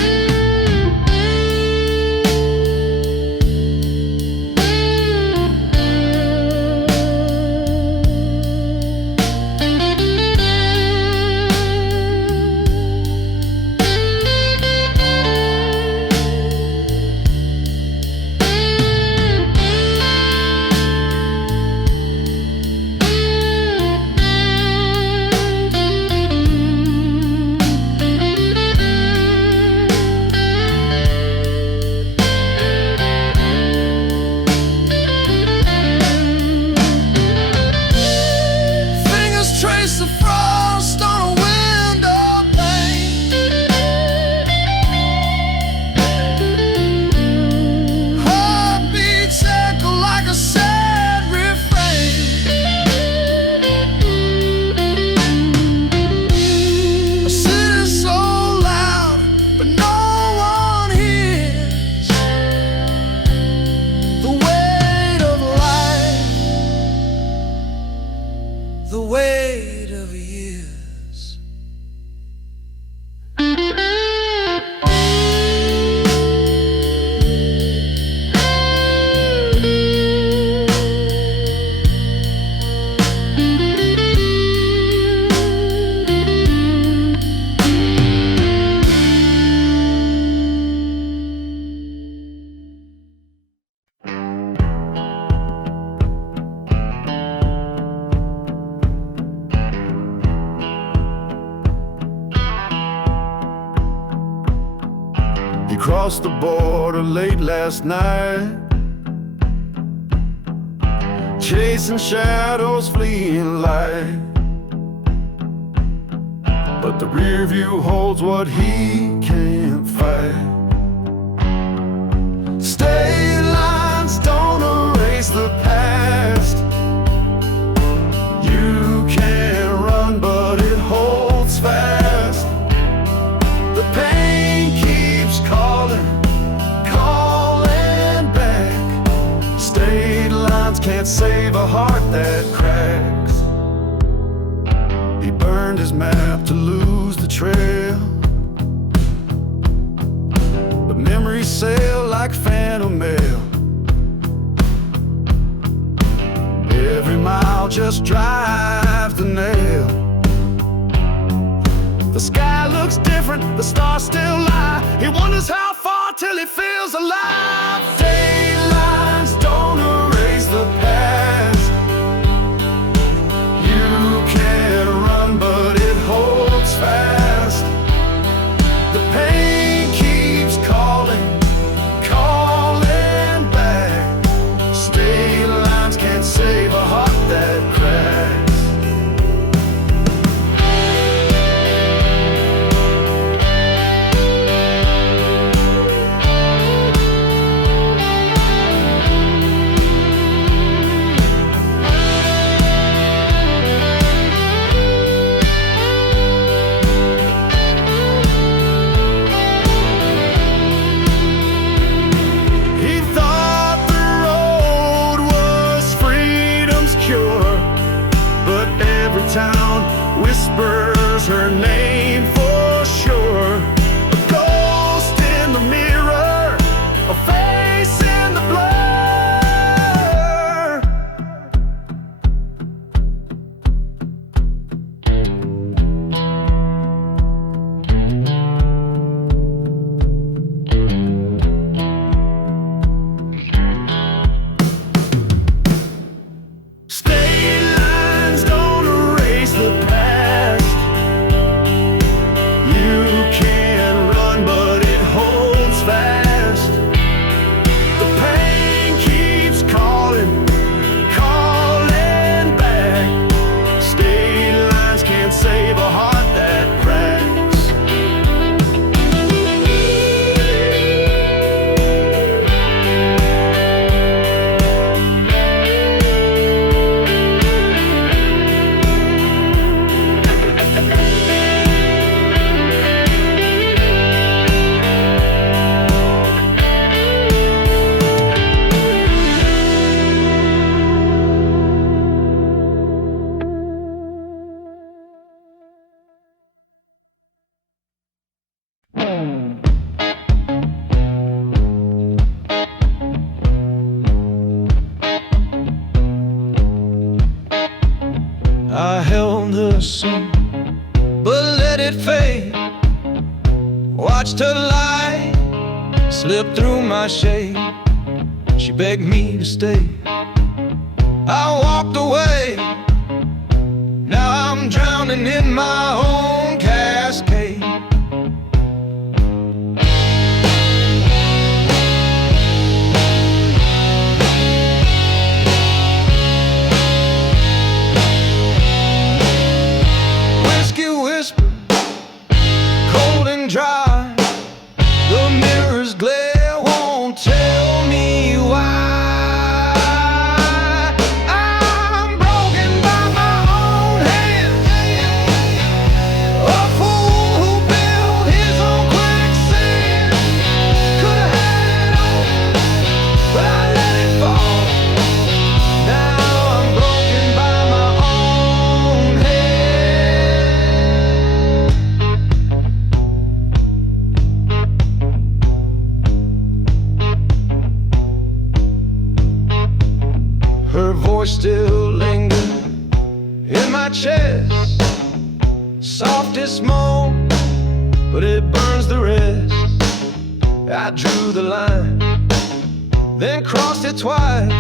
crossed the border late last night, chasing shadows, fleeing light. But the rear view holds what he can't fight. State lines don't erase the past. You can't run, but it holds fast. The pain keeps calling, calling back. State lines can't save a heart that cracks. He burned his map to lose the trail, but memories sail like phantom mail. Every mile just drives the nail. The sky looks different, the stars still lie. He wonders how far till he feels alive. State lines don't erase the past. You can't run, but it holds fast. The pain keeps calling, calling back. State lines can't save a heart that cracks. Town whispers her name for sure. A ghost in the mirror, a face in the blur. I held her soon, but let it fade. Watched her light slip through my shade. She begged me to stay. I walked away. Now I'm drowning in my own cascade. Dry, the mirror's glare won't tell me why. I'm broken by my own hand, a fool who built his own quicksand. Could've had it all, but I let it fall. Now I'm broken by my own hand. Her voice still lingered in my chest. Softest moan, but it burns the rest. I drew the line, then crossed it twice.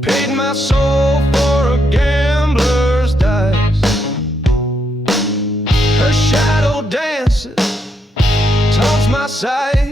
Paid my soul for a gambler's dice. Her shadow dances, taunts my sight.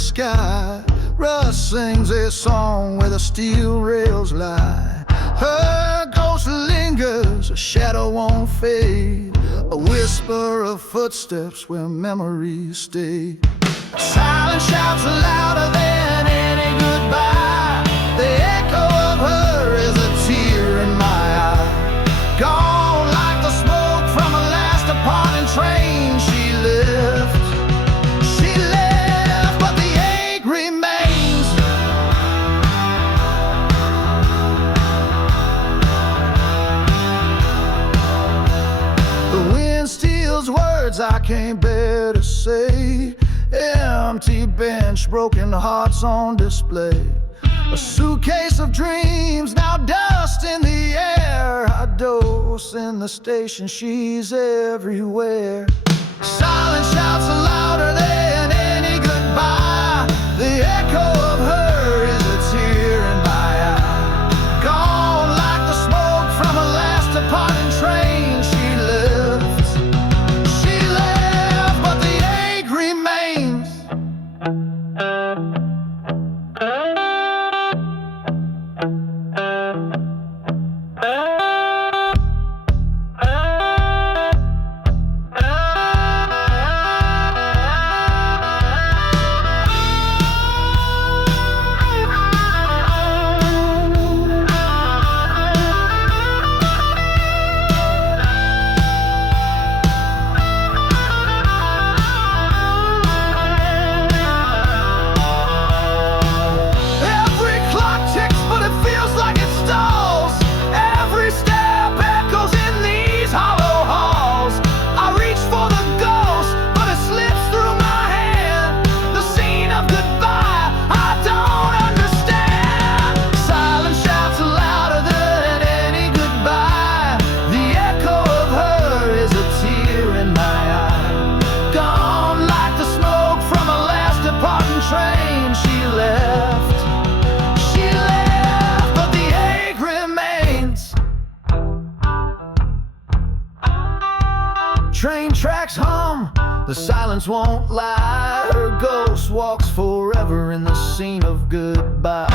sky. Russ sings a song where the steel rails lie. Her ghost lingers, a shadow won't fade, a whisper of footsteps where memories stay. Silence shouts louder than any goodbye. The echo of her is a tear in my eye. Gone like the smoke from a last departing train. She left, but the ache remains. The wind steals words I can't bear to say. Empty bench, broken hearts on display. A suitcase of dreams, now dust in the air. A dose in the station, she's everywhere. Silence shouts louder than any goodbye. The echo of her is a tear in my eye. Gone like the smoke from a last departing train. She left, but the ache remains. Train tracks hum, the silence won't lie. Her ghost walks forever in the scene of goodbye.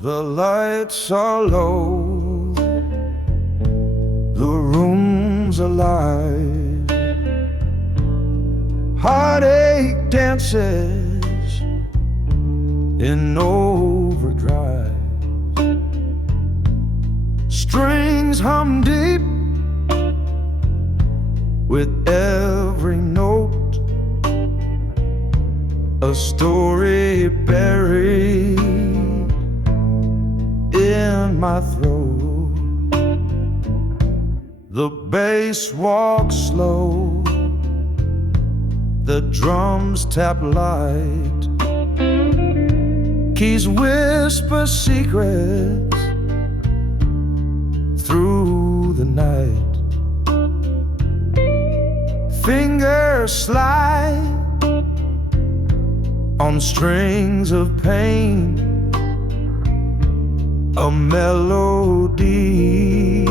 The lights are low, the room's alive. Heartache dances in overdrive. Strings hum deep with every note, a story buried in my throat. The bass walks slow, the drums tap light, keys whisper secrets through the night. Fingers slide on strings of pain, a melody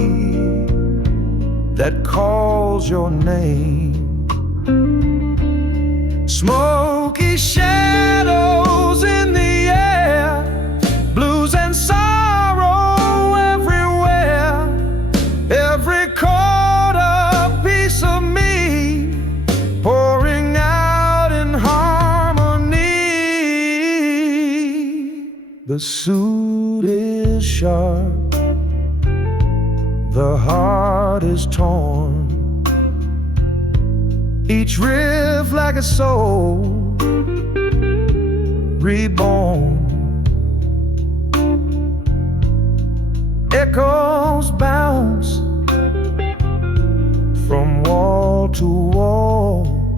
that calls your name. Smoky shadows in the air, blues and sorrow everywhere. Every chord a piece of me, pouring out in harmony. The suit is sharp, the heart is torn, each riff like a soul reborn. Echoes bounce from wall to wall,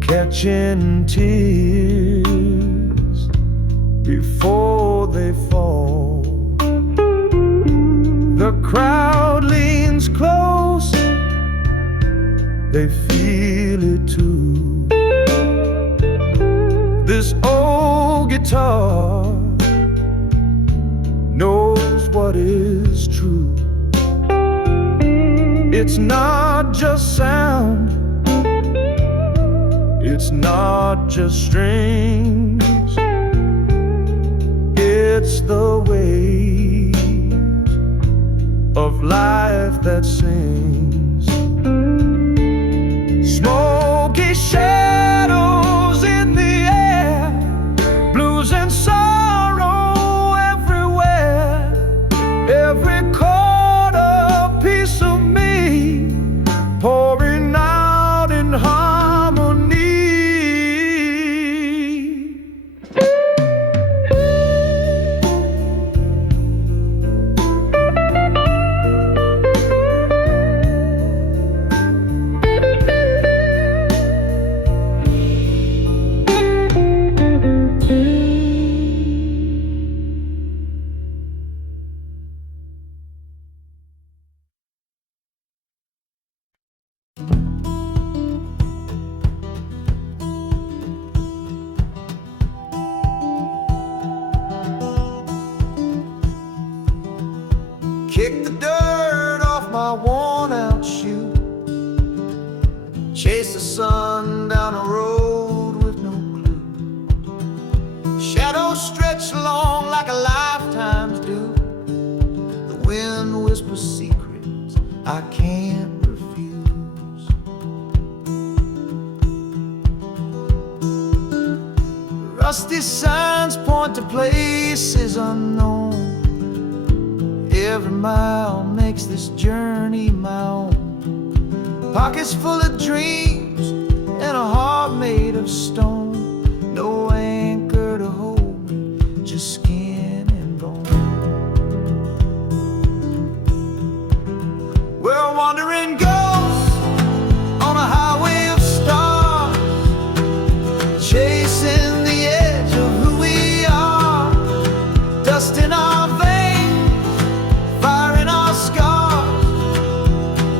catching tears before they fall. The crowd leans close, they feel it too. This old guitar knows what is true. It's not just sound, it's not just strings, it's the weight of life that sings. Smoky shadows in the air, blues and sorrow everywhere. Every chord a piece of me, pouring out in harmony. Kick the dirt off my worn-out shoe, chase the sun down a road with no clue. Shadows stretch along like a lifetime's due. The wind whispers secrets I can't refuse. Rusty signs point to places unknown. Every mile makes this journey my own. Pockets full of dreams and a heart made of stone. No anchor to hold me, just skin and bone. We're wandering ghosts on a highway of stars, chasing the edge of who we are. Dust in our veins, fire in our scars.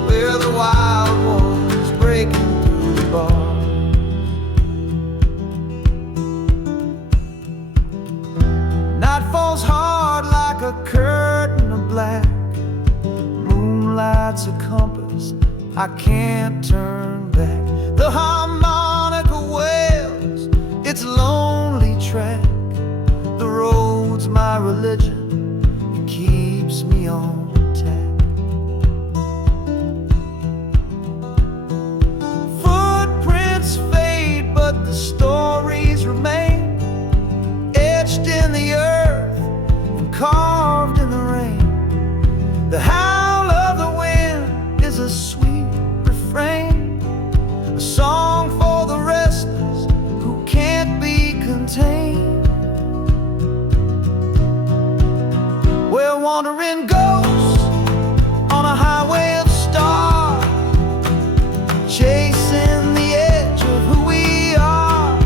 We're the wild ones breaking through the bars. Night falls hard like a curtain of black. Moonlight's a compass, I can't turn back. The harmonica wails its lonely track. The road's my religion, it keeps me on tack. Footprints fade, but the stories remain, etched in the earth and carved in the rain. The howl of the wind is a sweet refrain, a song for the restless who can't be contained. We're wandering ghosts on a highway of stars, chasing the edge of who we are.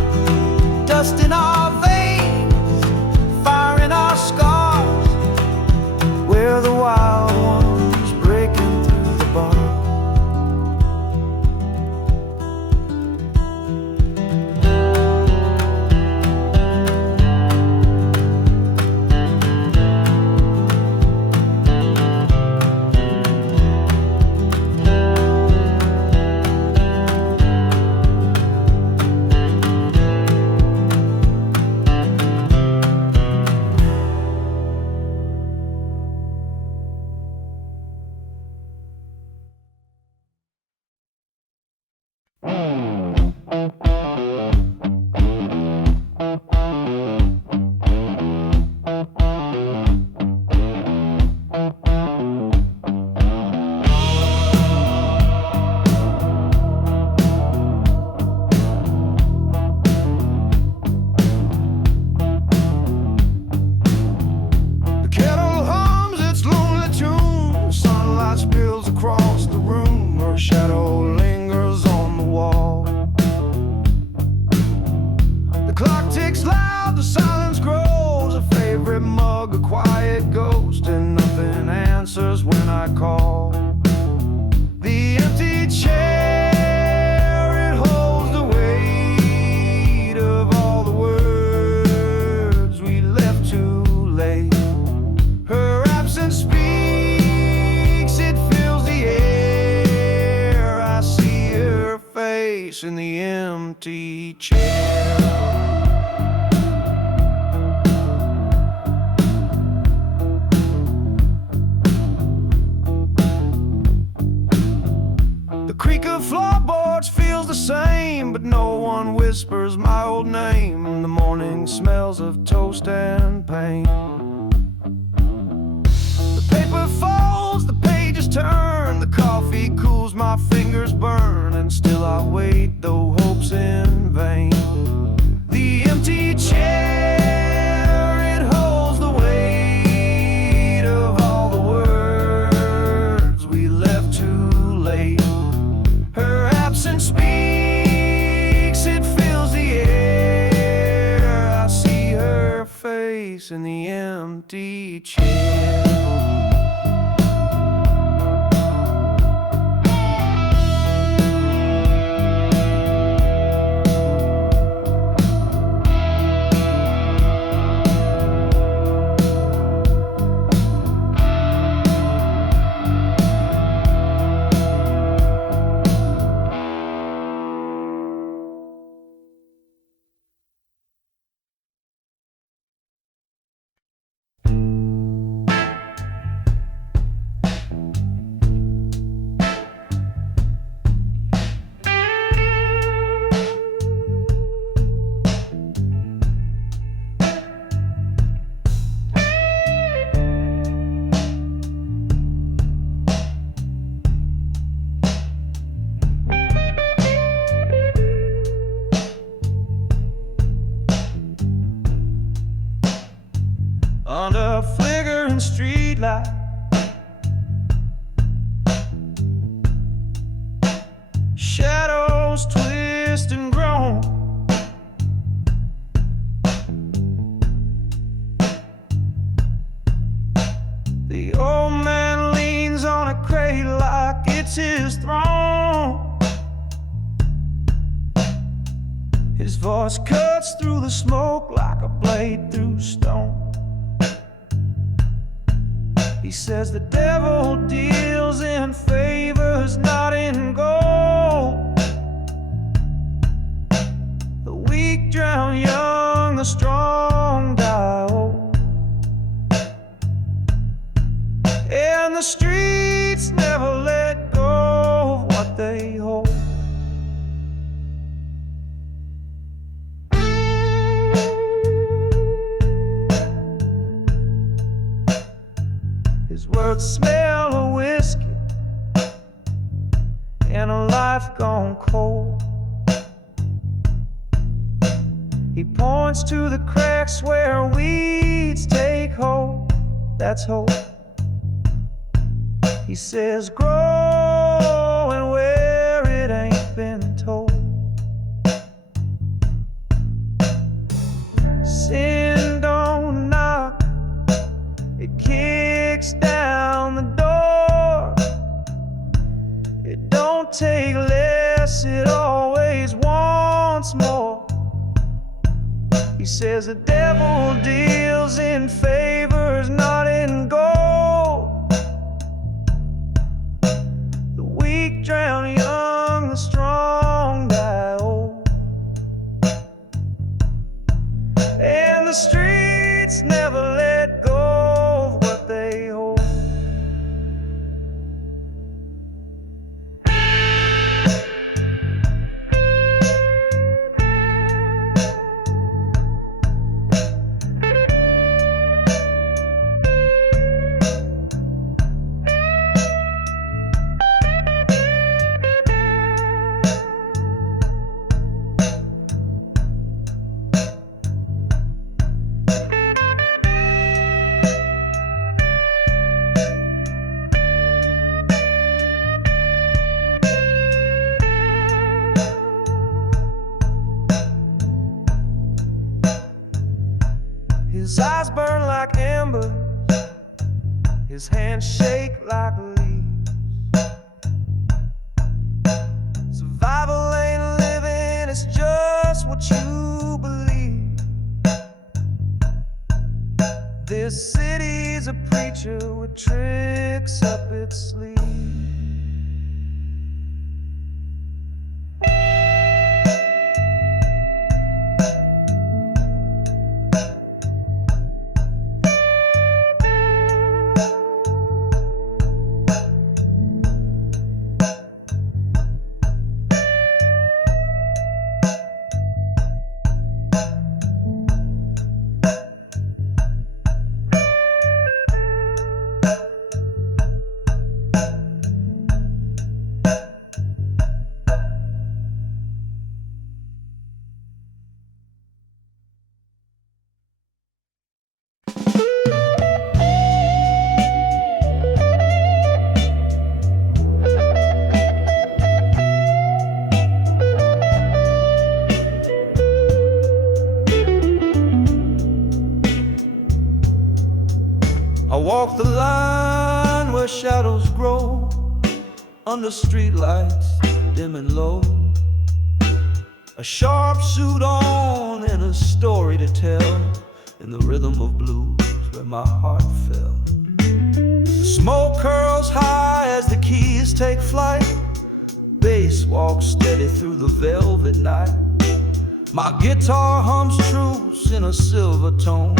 Dust in our veins, fire in our scars. We're the wild ones breaking through the bars. The clock ticks loud, the silence grows. empty chair. The creak of floorboards feels the same, but no one whispers my old name. The morning smells of toast and pain. The paper falls, the pages turn, the coffee cools, my fingers burn, and still I wait, though hope's in vain. The empty chair, it holds the weight of all the words we left too late. Her absence speaks, it fills the air. I see her face in the empty chair. Under a flickering streetlight, shadows twist and groan. The old man leans on a crate like it's his throne. His voice cuts through the smoke like a blade through stone. He says the devil deals in favors, not in gold. The weak drown young, the strong die old. And the streets never let go of what they hold. His words smell of whiskey and a life gone cold. He points to the cracks where weeds take hold. That's hope. He says, grow and where it ain't been told. Sin don't knock, it kicks down the door. It don't take less, it always wants more. He says the devil deals in favors, not in gold. The weak drown young, the strong die old. And the streets never let go of what they hold. His eyes burn like embers, his hands shake like leaves. Survival ain't living, it's just what you believe. This city's a preacher with tricks up its sleeve. I walk the line where shadows grow, under streetlights dim and low. A sharp suit on and a story to tell, in the rhythm of blues where my heart fell. The smoke curls high as the keys take flight. Bass walks steady through the velvet night. My guitar hums truths in a silver tone.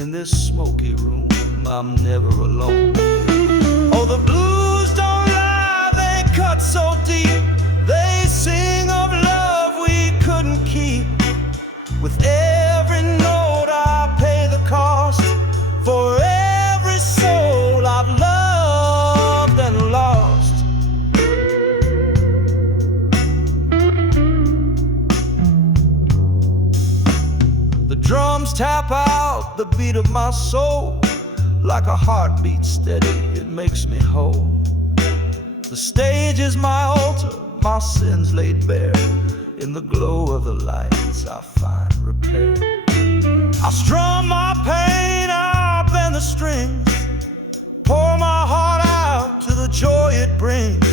In this smoky room, I'm never alone. Oh, the blues don't lie, they cut so deep. They sing of love we couldn't keep. With every note I pay the cost, for every soul I've loved and lost. The drums tap out the beat of my soul. Like a heartbeat steady, it makes me whole. The stage is my altar, my sins laid bare. In the glow of the lights I find repair. I strum my pain up and the strings, pour my heart out to the joy it brings.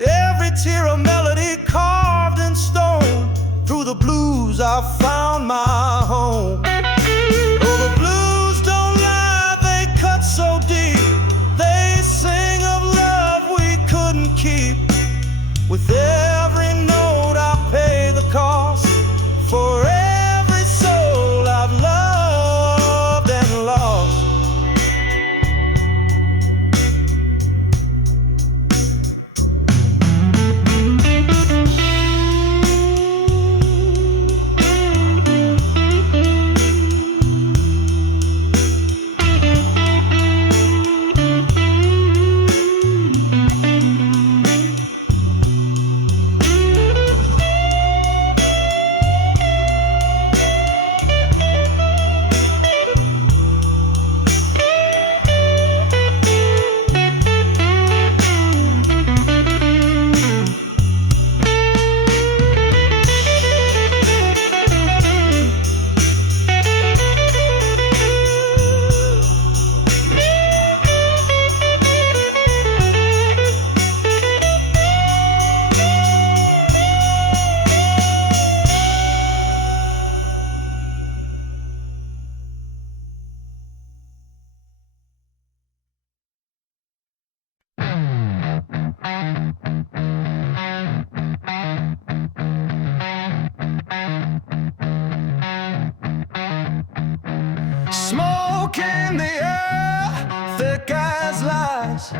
Every tear a melody carved in stone. Through the blues I found my home. Oh, the blues don't lie, they cut so deep. They sing of love we couldn't keep. With every note I pay the cost, for every soul I've loved and lost. Smoke in the air, thick as lies.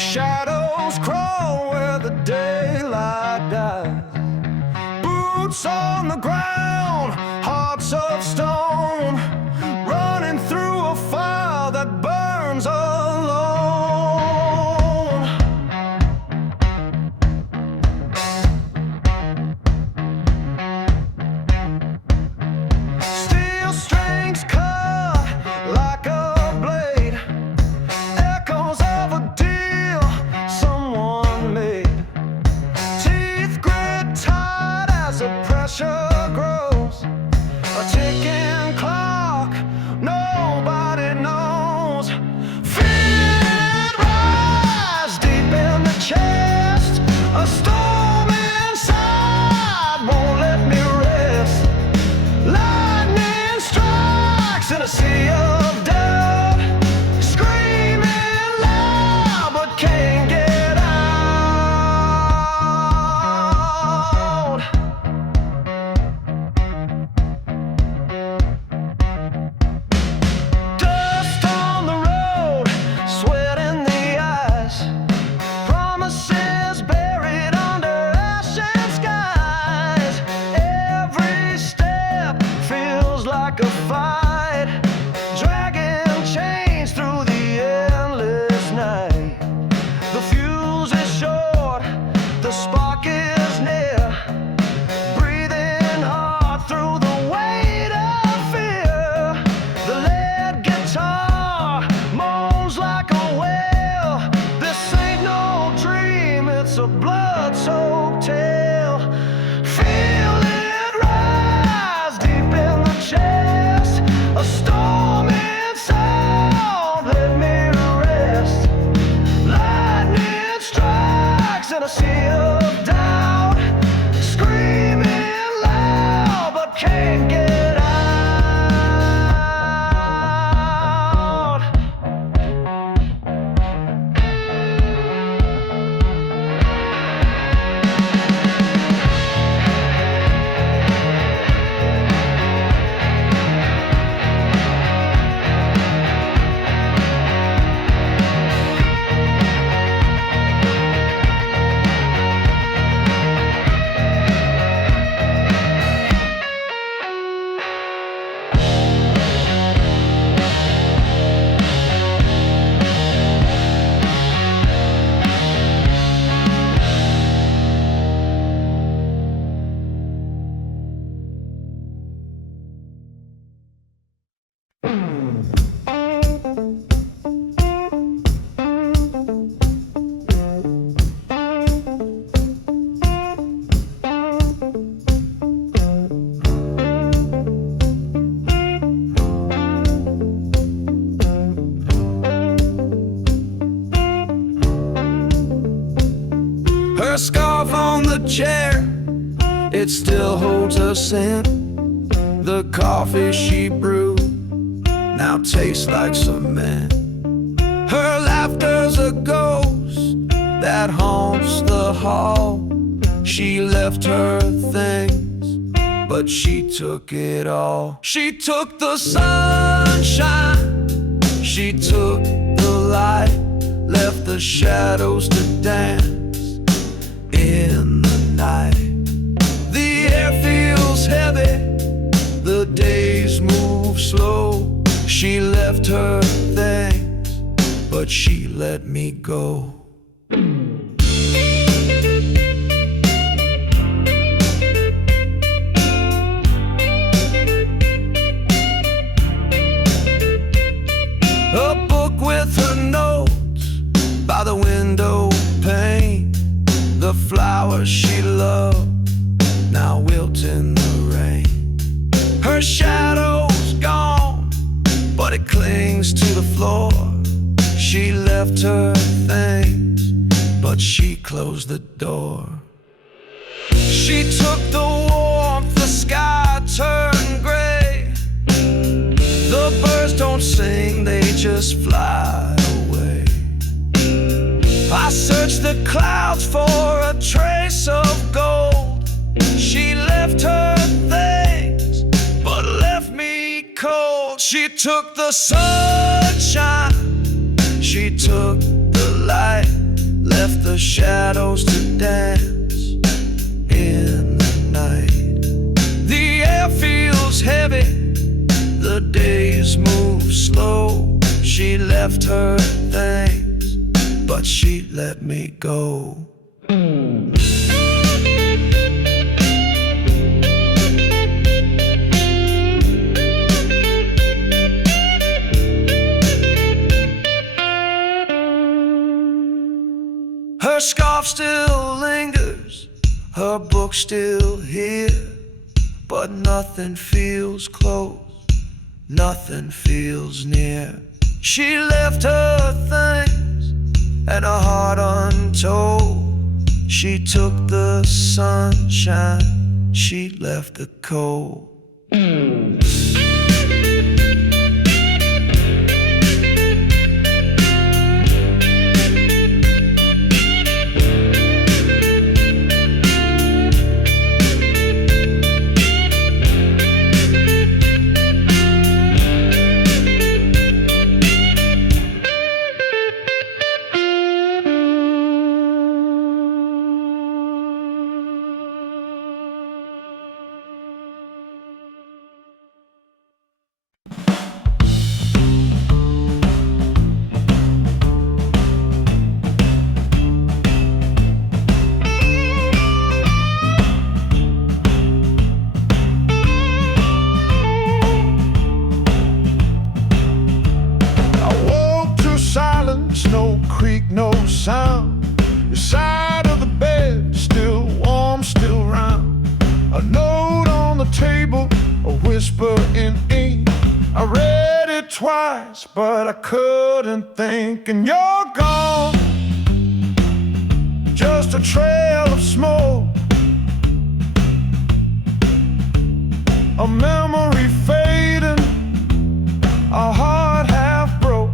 Shadows crawl where the daylight dies. Boots on the ground, hearts of stone, running through a fire that burns alone. Steel strings cut like a blade, echoes of a deal someone made. Teeth grit tight as the pressure grows, a ticking clock Her scarf on the chair, it still holds her scent. The coffee she brewed now tastes like cement. Her laughter's a ghost that haunts the hall. She left her things, but she took it all. She took the sunshine, she took the light, left the shadows to dance in the night. The air feels heavy, the days move slow. She left her things, but she let me go. A book with her notes by the window pane. The flowers she loved now wilt in the rain. Her shadow's gone, but it clings to the floor. She left her things, but she closed the door. She took the warmth, the sky turned gray. The birds don't sing, they just fly away. I searched the clouds for a trace of gold. She left her things, but left me cold. She took the sunshine, she took the light, left the shadows to dance in the night. The air feels heavy, the days move slow. She left her things, but she let me go. Her scarf still lingers, her book still here, but nothing feels close, nothing feels near. She left her things and a heart untold. She took the sunshine, she left the cold. No creak, no sound. Your side of the bed, still warm, still round. A note on the table, a whisper in ink. I read it twice, but I couldn't think. And you're gone, just a trail of smoke, a memory fading, a heart half broke.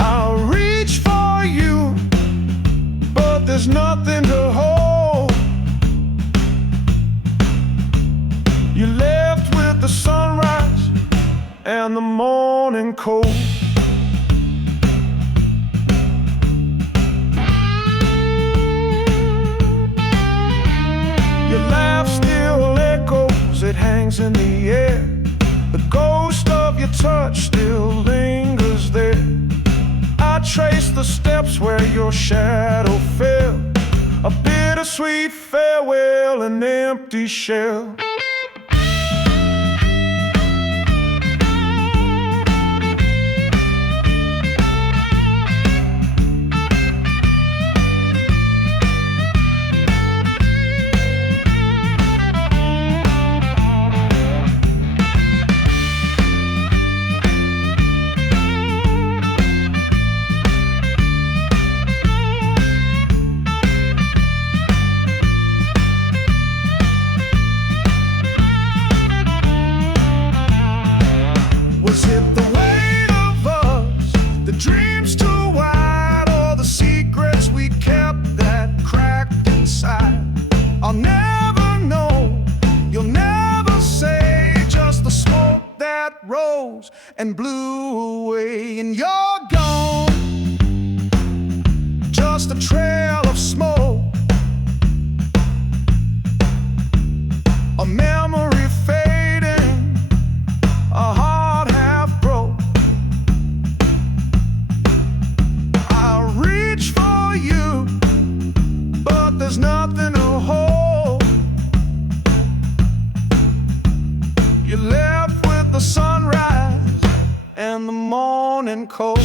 I'll reach for you, but there's nothing to hold. You left with the sunrise and the morning cold. Your laugh still echoes, it hangs in the air. The ghost of your touch still lingers there. I trace the steps where your shadow fell, a bittersweet farewell, an empty shell. Was it the weight of us, the dreams too wide, or the secrets we kept that cracked inside? I'll never know, you'll never say, just the smoke that rose and blew away. And you're gone, just a trail of smoke, a memory fading, a heart half broke. I reach for you, but there's nothing to hold. You left with the sunrise and the morning cold.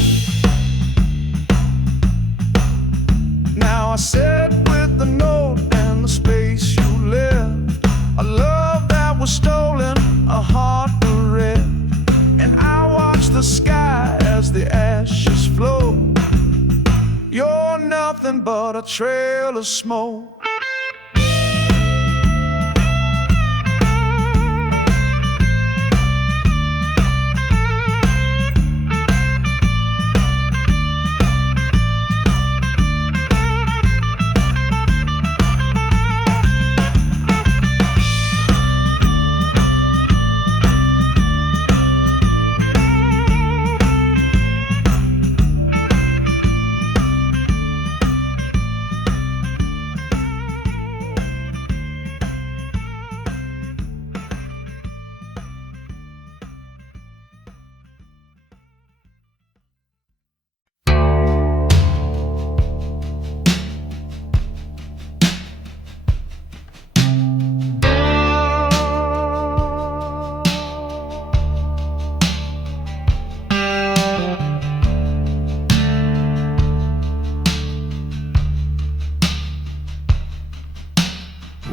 Now I sit with the note and the space you left, a love that was stolen, a heart bereft. And I watch the sky as the ashes flow. You're nothing but a trail of smoke.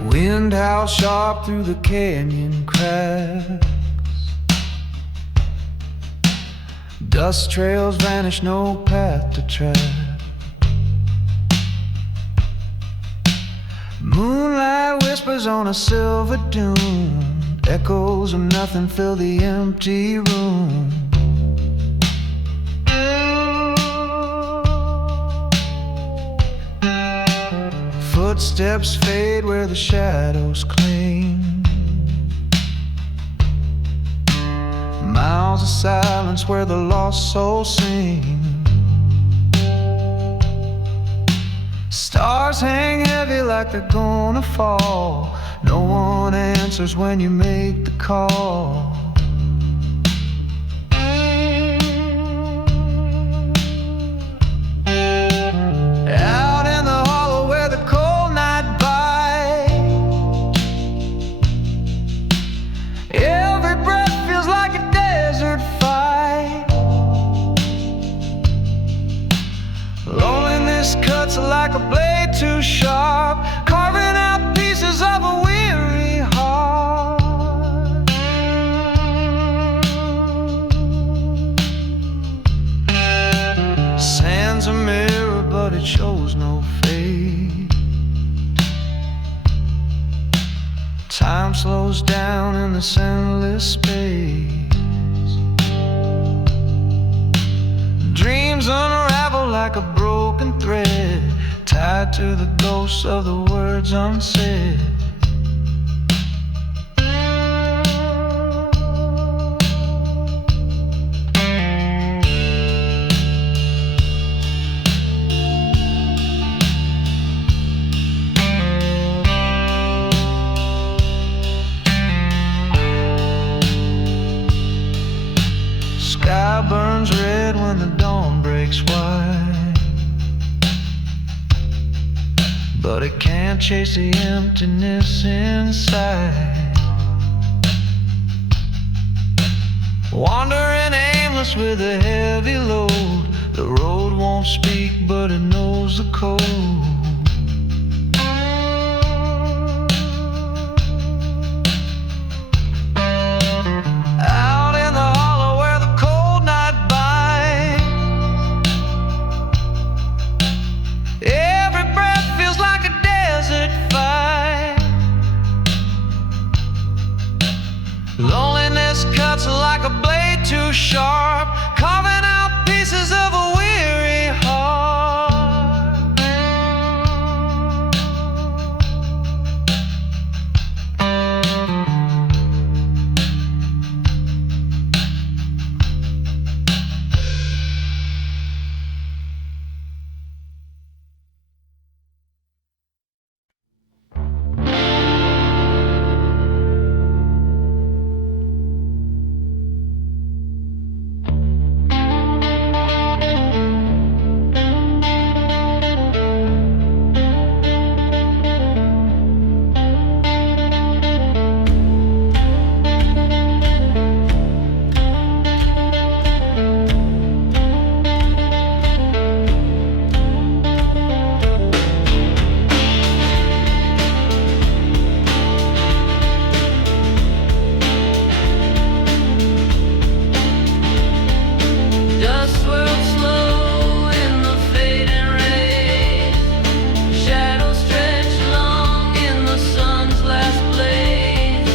Wind howls sharp through the canyon cracks. Dust trails vanish, no path to track. Moonlight whispers on a silver dune. Echoes of nothing fill the empty room. Footsteps fade where the shadows cling. Miles of silence where the lost soul sing. Stars hang heavy like they're gonna fall. No one answers when you make the call. Out in the hollow where the cold night bites, every breath feels like a desert fight. Loneliness cuts like a blade too sharp, carving out pieces of a weary heart. Sand's a mirror, but it shows no fate. Time slows down in this endless space. Dreams unravel like a broken thread, tied to the ghosts of the words unsaid. Sky burns red when the dawn breaks white, but it can't chase the emptiness inside. Wandering aimless with a heavy load, the road won't speak but it knows the code. Out in the hollow where the cold night bites, every breath feels like a desert fight. Loneliness cuts like a blade too sharp, carving out pieces of a weary heart. Dust swirled slow in the fading rays. Shadows stretched long in the sun's last blaze.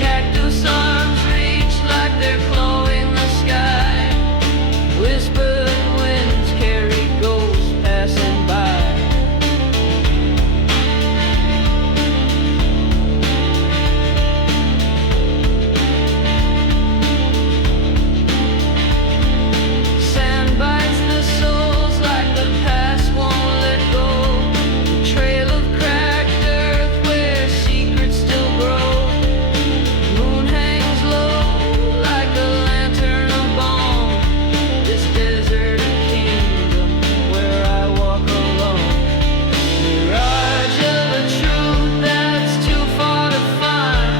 Cactus arms reach like they're clawing the sky. Whispered winds carry ghosts passing by. Sand bites the souls like the past won't let go. A trail of cracked earth where secrets still grow. Moon hangs low like a lantern of bone. This desert a kingdom where I walk alone. Mirage of a truth that's too far to find.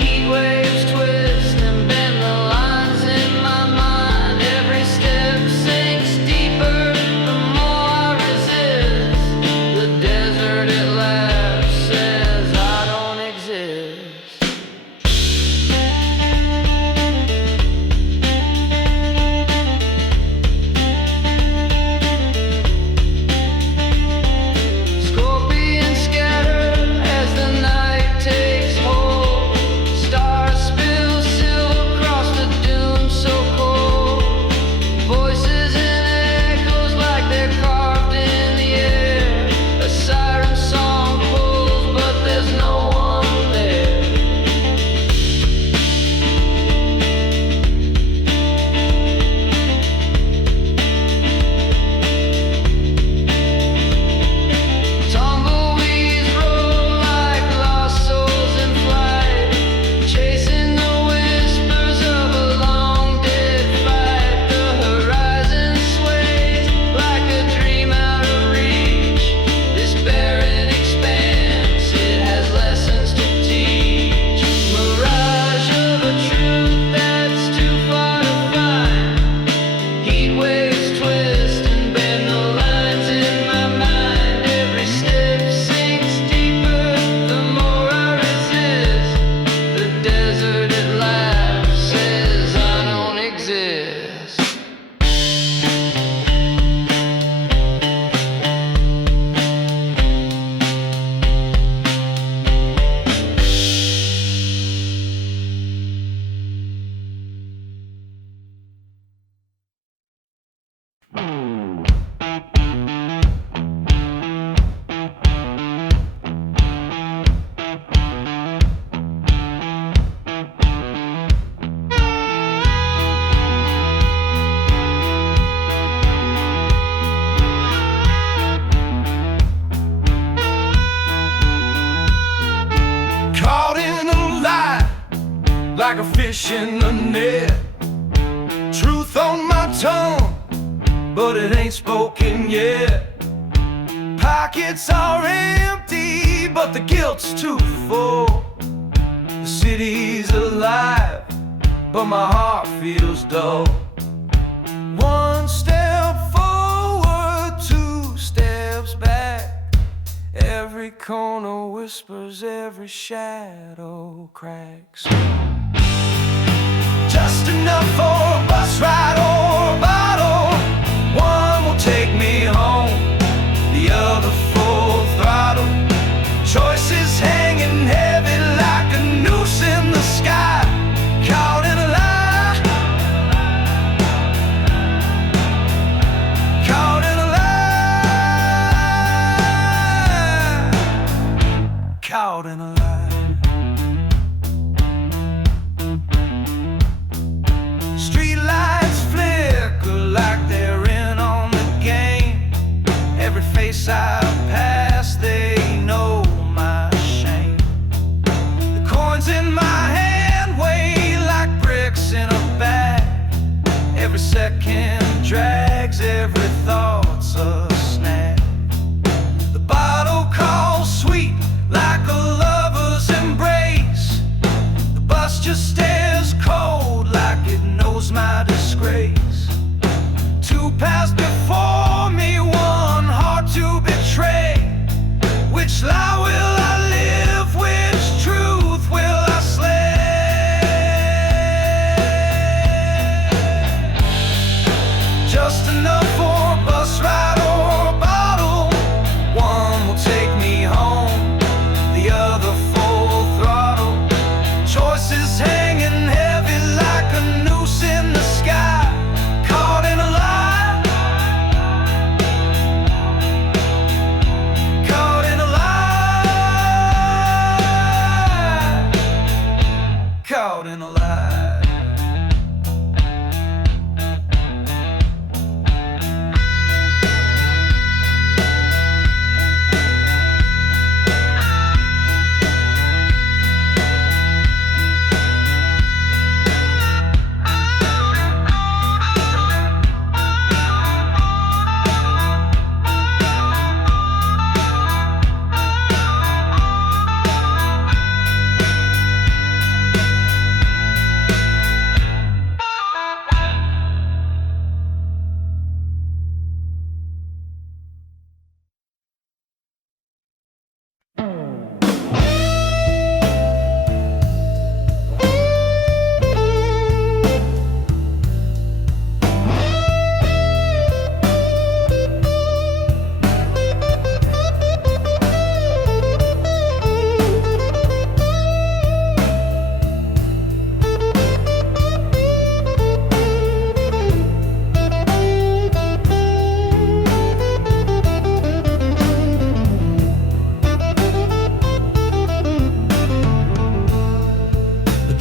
Heat waves twist and bend the lines in my mind. Every step sinks deeper the more I resist. The desert at last says I don't exist. Scorpions scatter as the night takes hold. Stars spill silver across the dune so cold. Voices and echoes like they're carved in the air. A siren song pulls, but there's no one there. Tumbleweeds roll like lost souls in flight, chasing the whispers of a long dead fight. The horizon sways like a dream out of reach. This barren expanse, it has lessons to teach. Mirage of a truth that's too far to find. Heat waves twist and bend the lines in my mind. Every step sinks deeper the more I resist. The desert at last says I don't exist. Caught in a lie, like a fish in the net. Truth on my tongue, but it ain't spoken yet. Pockets are empty, but the guilt's too full. The city's alive, but my heart feels dull. One step forward, two steps back. Every corner whispers, every shadow cracks. Just enough for a bus ride or a bottle. One will take me home, the other full throttle. Choices hanging heavy like a noose in the sky. Caught in a lie, drinking drags, every thought's a snap. The bottle calls sweet like a lover's embrace. The bus just stares cold like it knows my disgrace. Two paths before me, one heart to betray. Which lie will I live? Which truth will I slay? Just enough for a bus ride or a bottle. One will take me home, the other full throttle. Choices hanging heavy like a noose in the sky. Caught in a lie, caught in a lie, caught in a lie.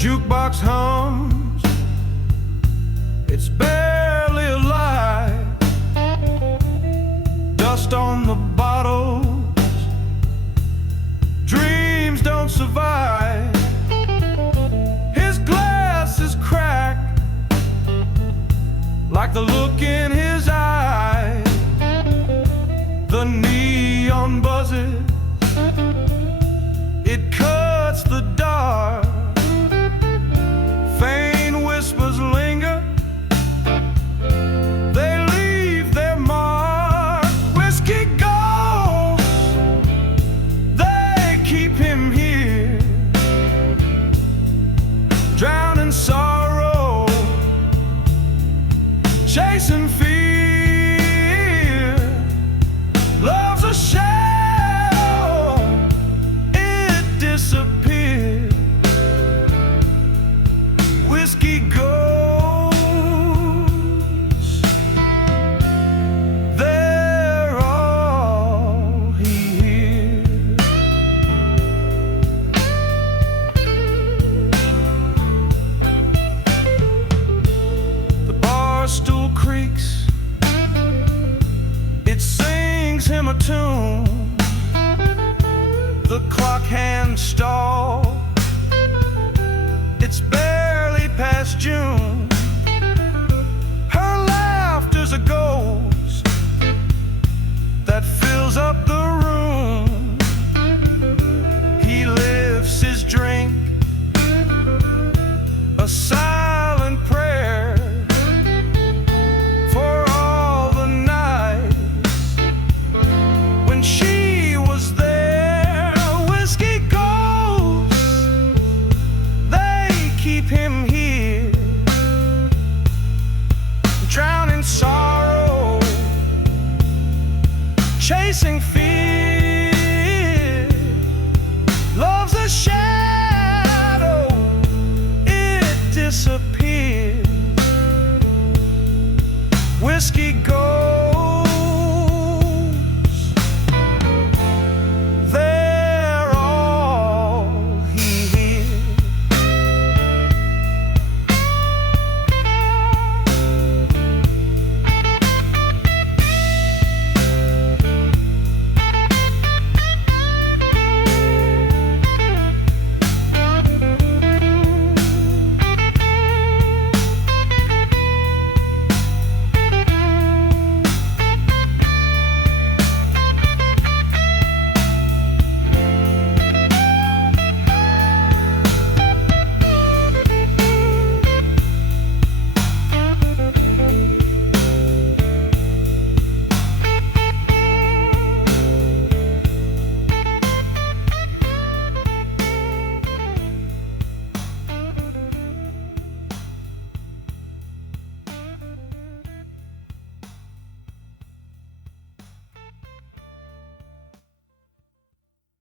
Jukebox hums, it's barely alive. Dust on the bottles, dreams don't survive. His glass is cracked, like the look in his eye. The neon buzzes, it cuts the dark. Faint whispers linger, they leave their mark. Whiskey ghosts, they keep him here, drowning sorrow, chasing fear. Love's a shadow, it disappears. Whiskey ghosts, they're all he hears. The bar stool creaks, it sings him a tune. The clock hand stalls, it's barely past June. Her laughter's a ghost that fills up the room. He lifts his drink, a silent prayer for all the nights when she was there. Whiskey ghosts, they keep him here, drowning sorrow, chasing fear. Love's a shadow, it disappears. Whiskey ghosts.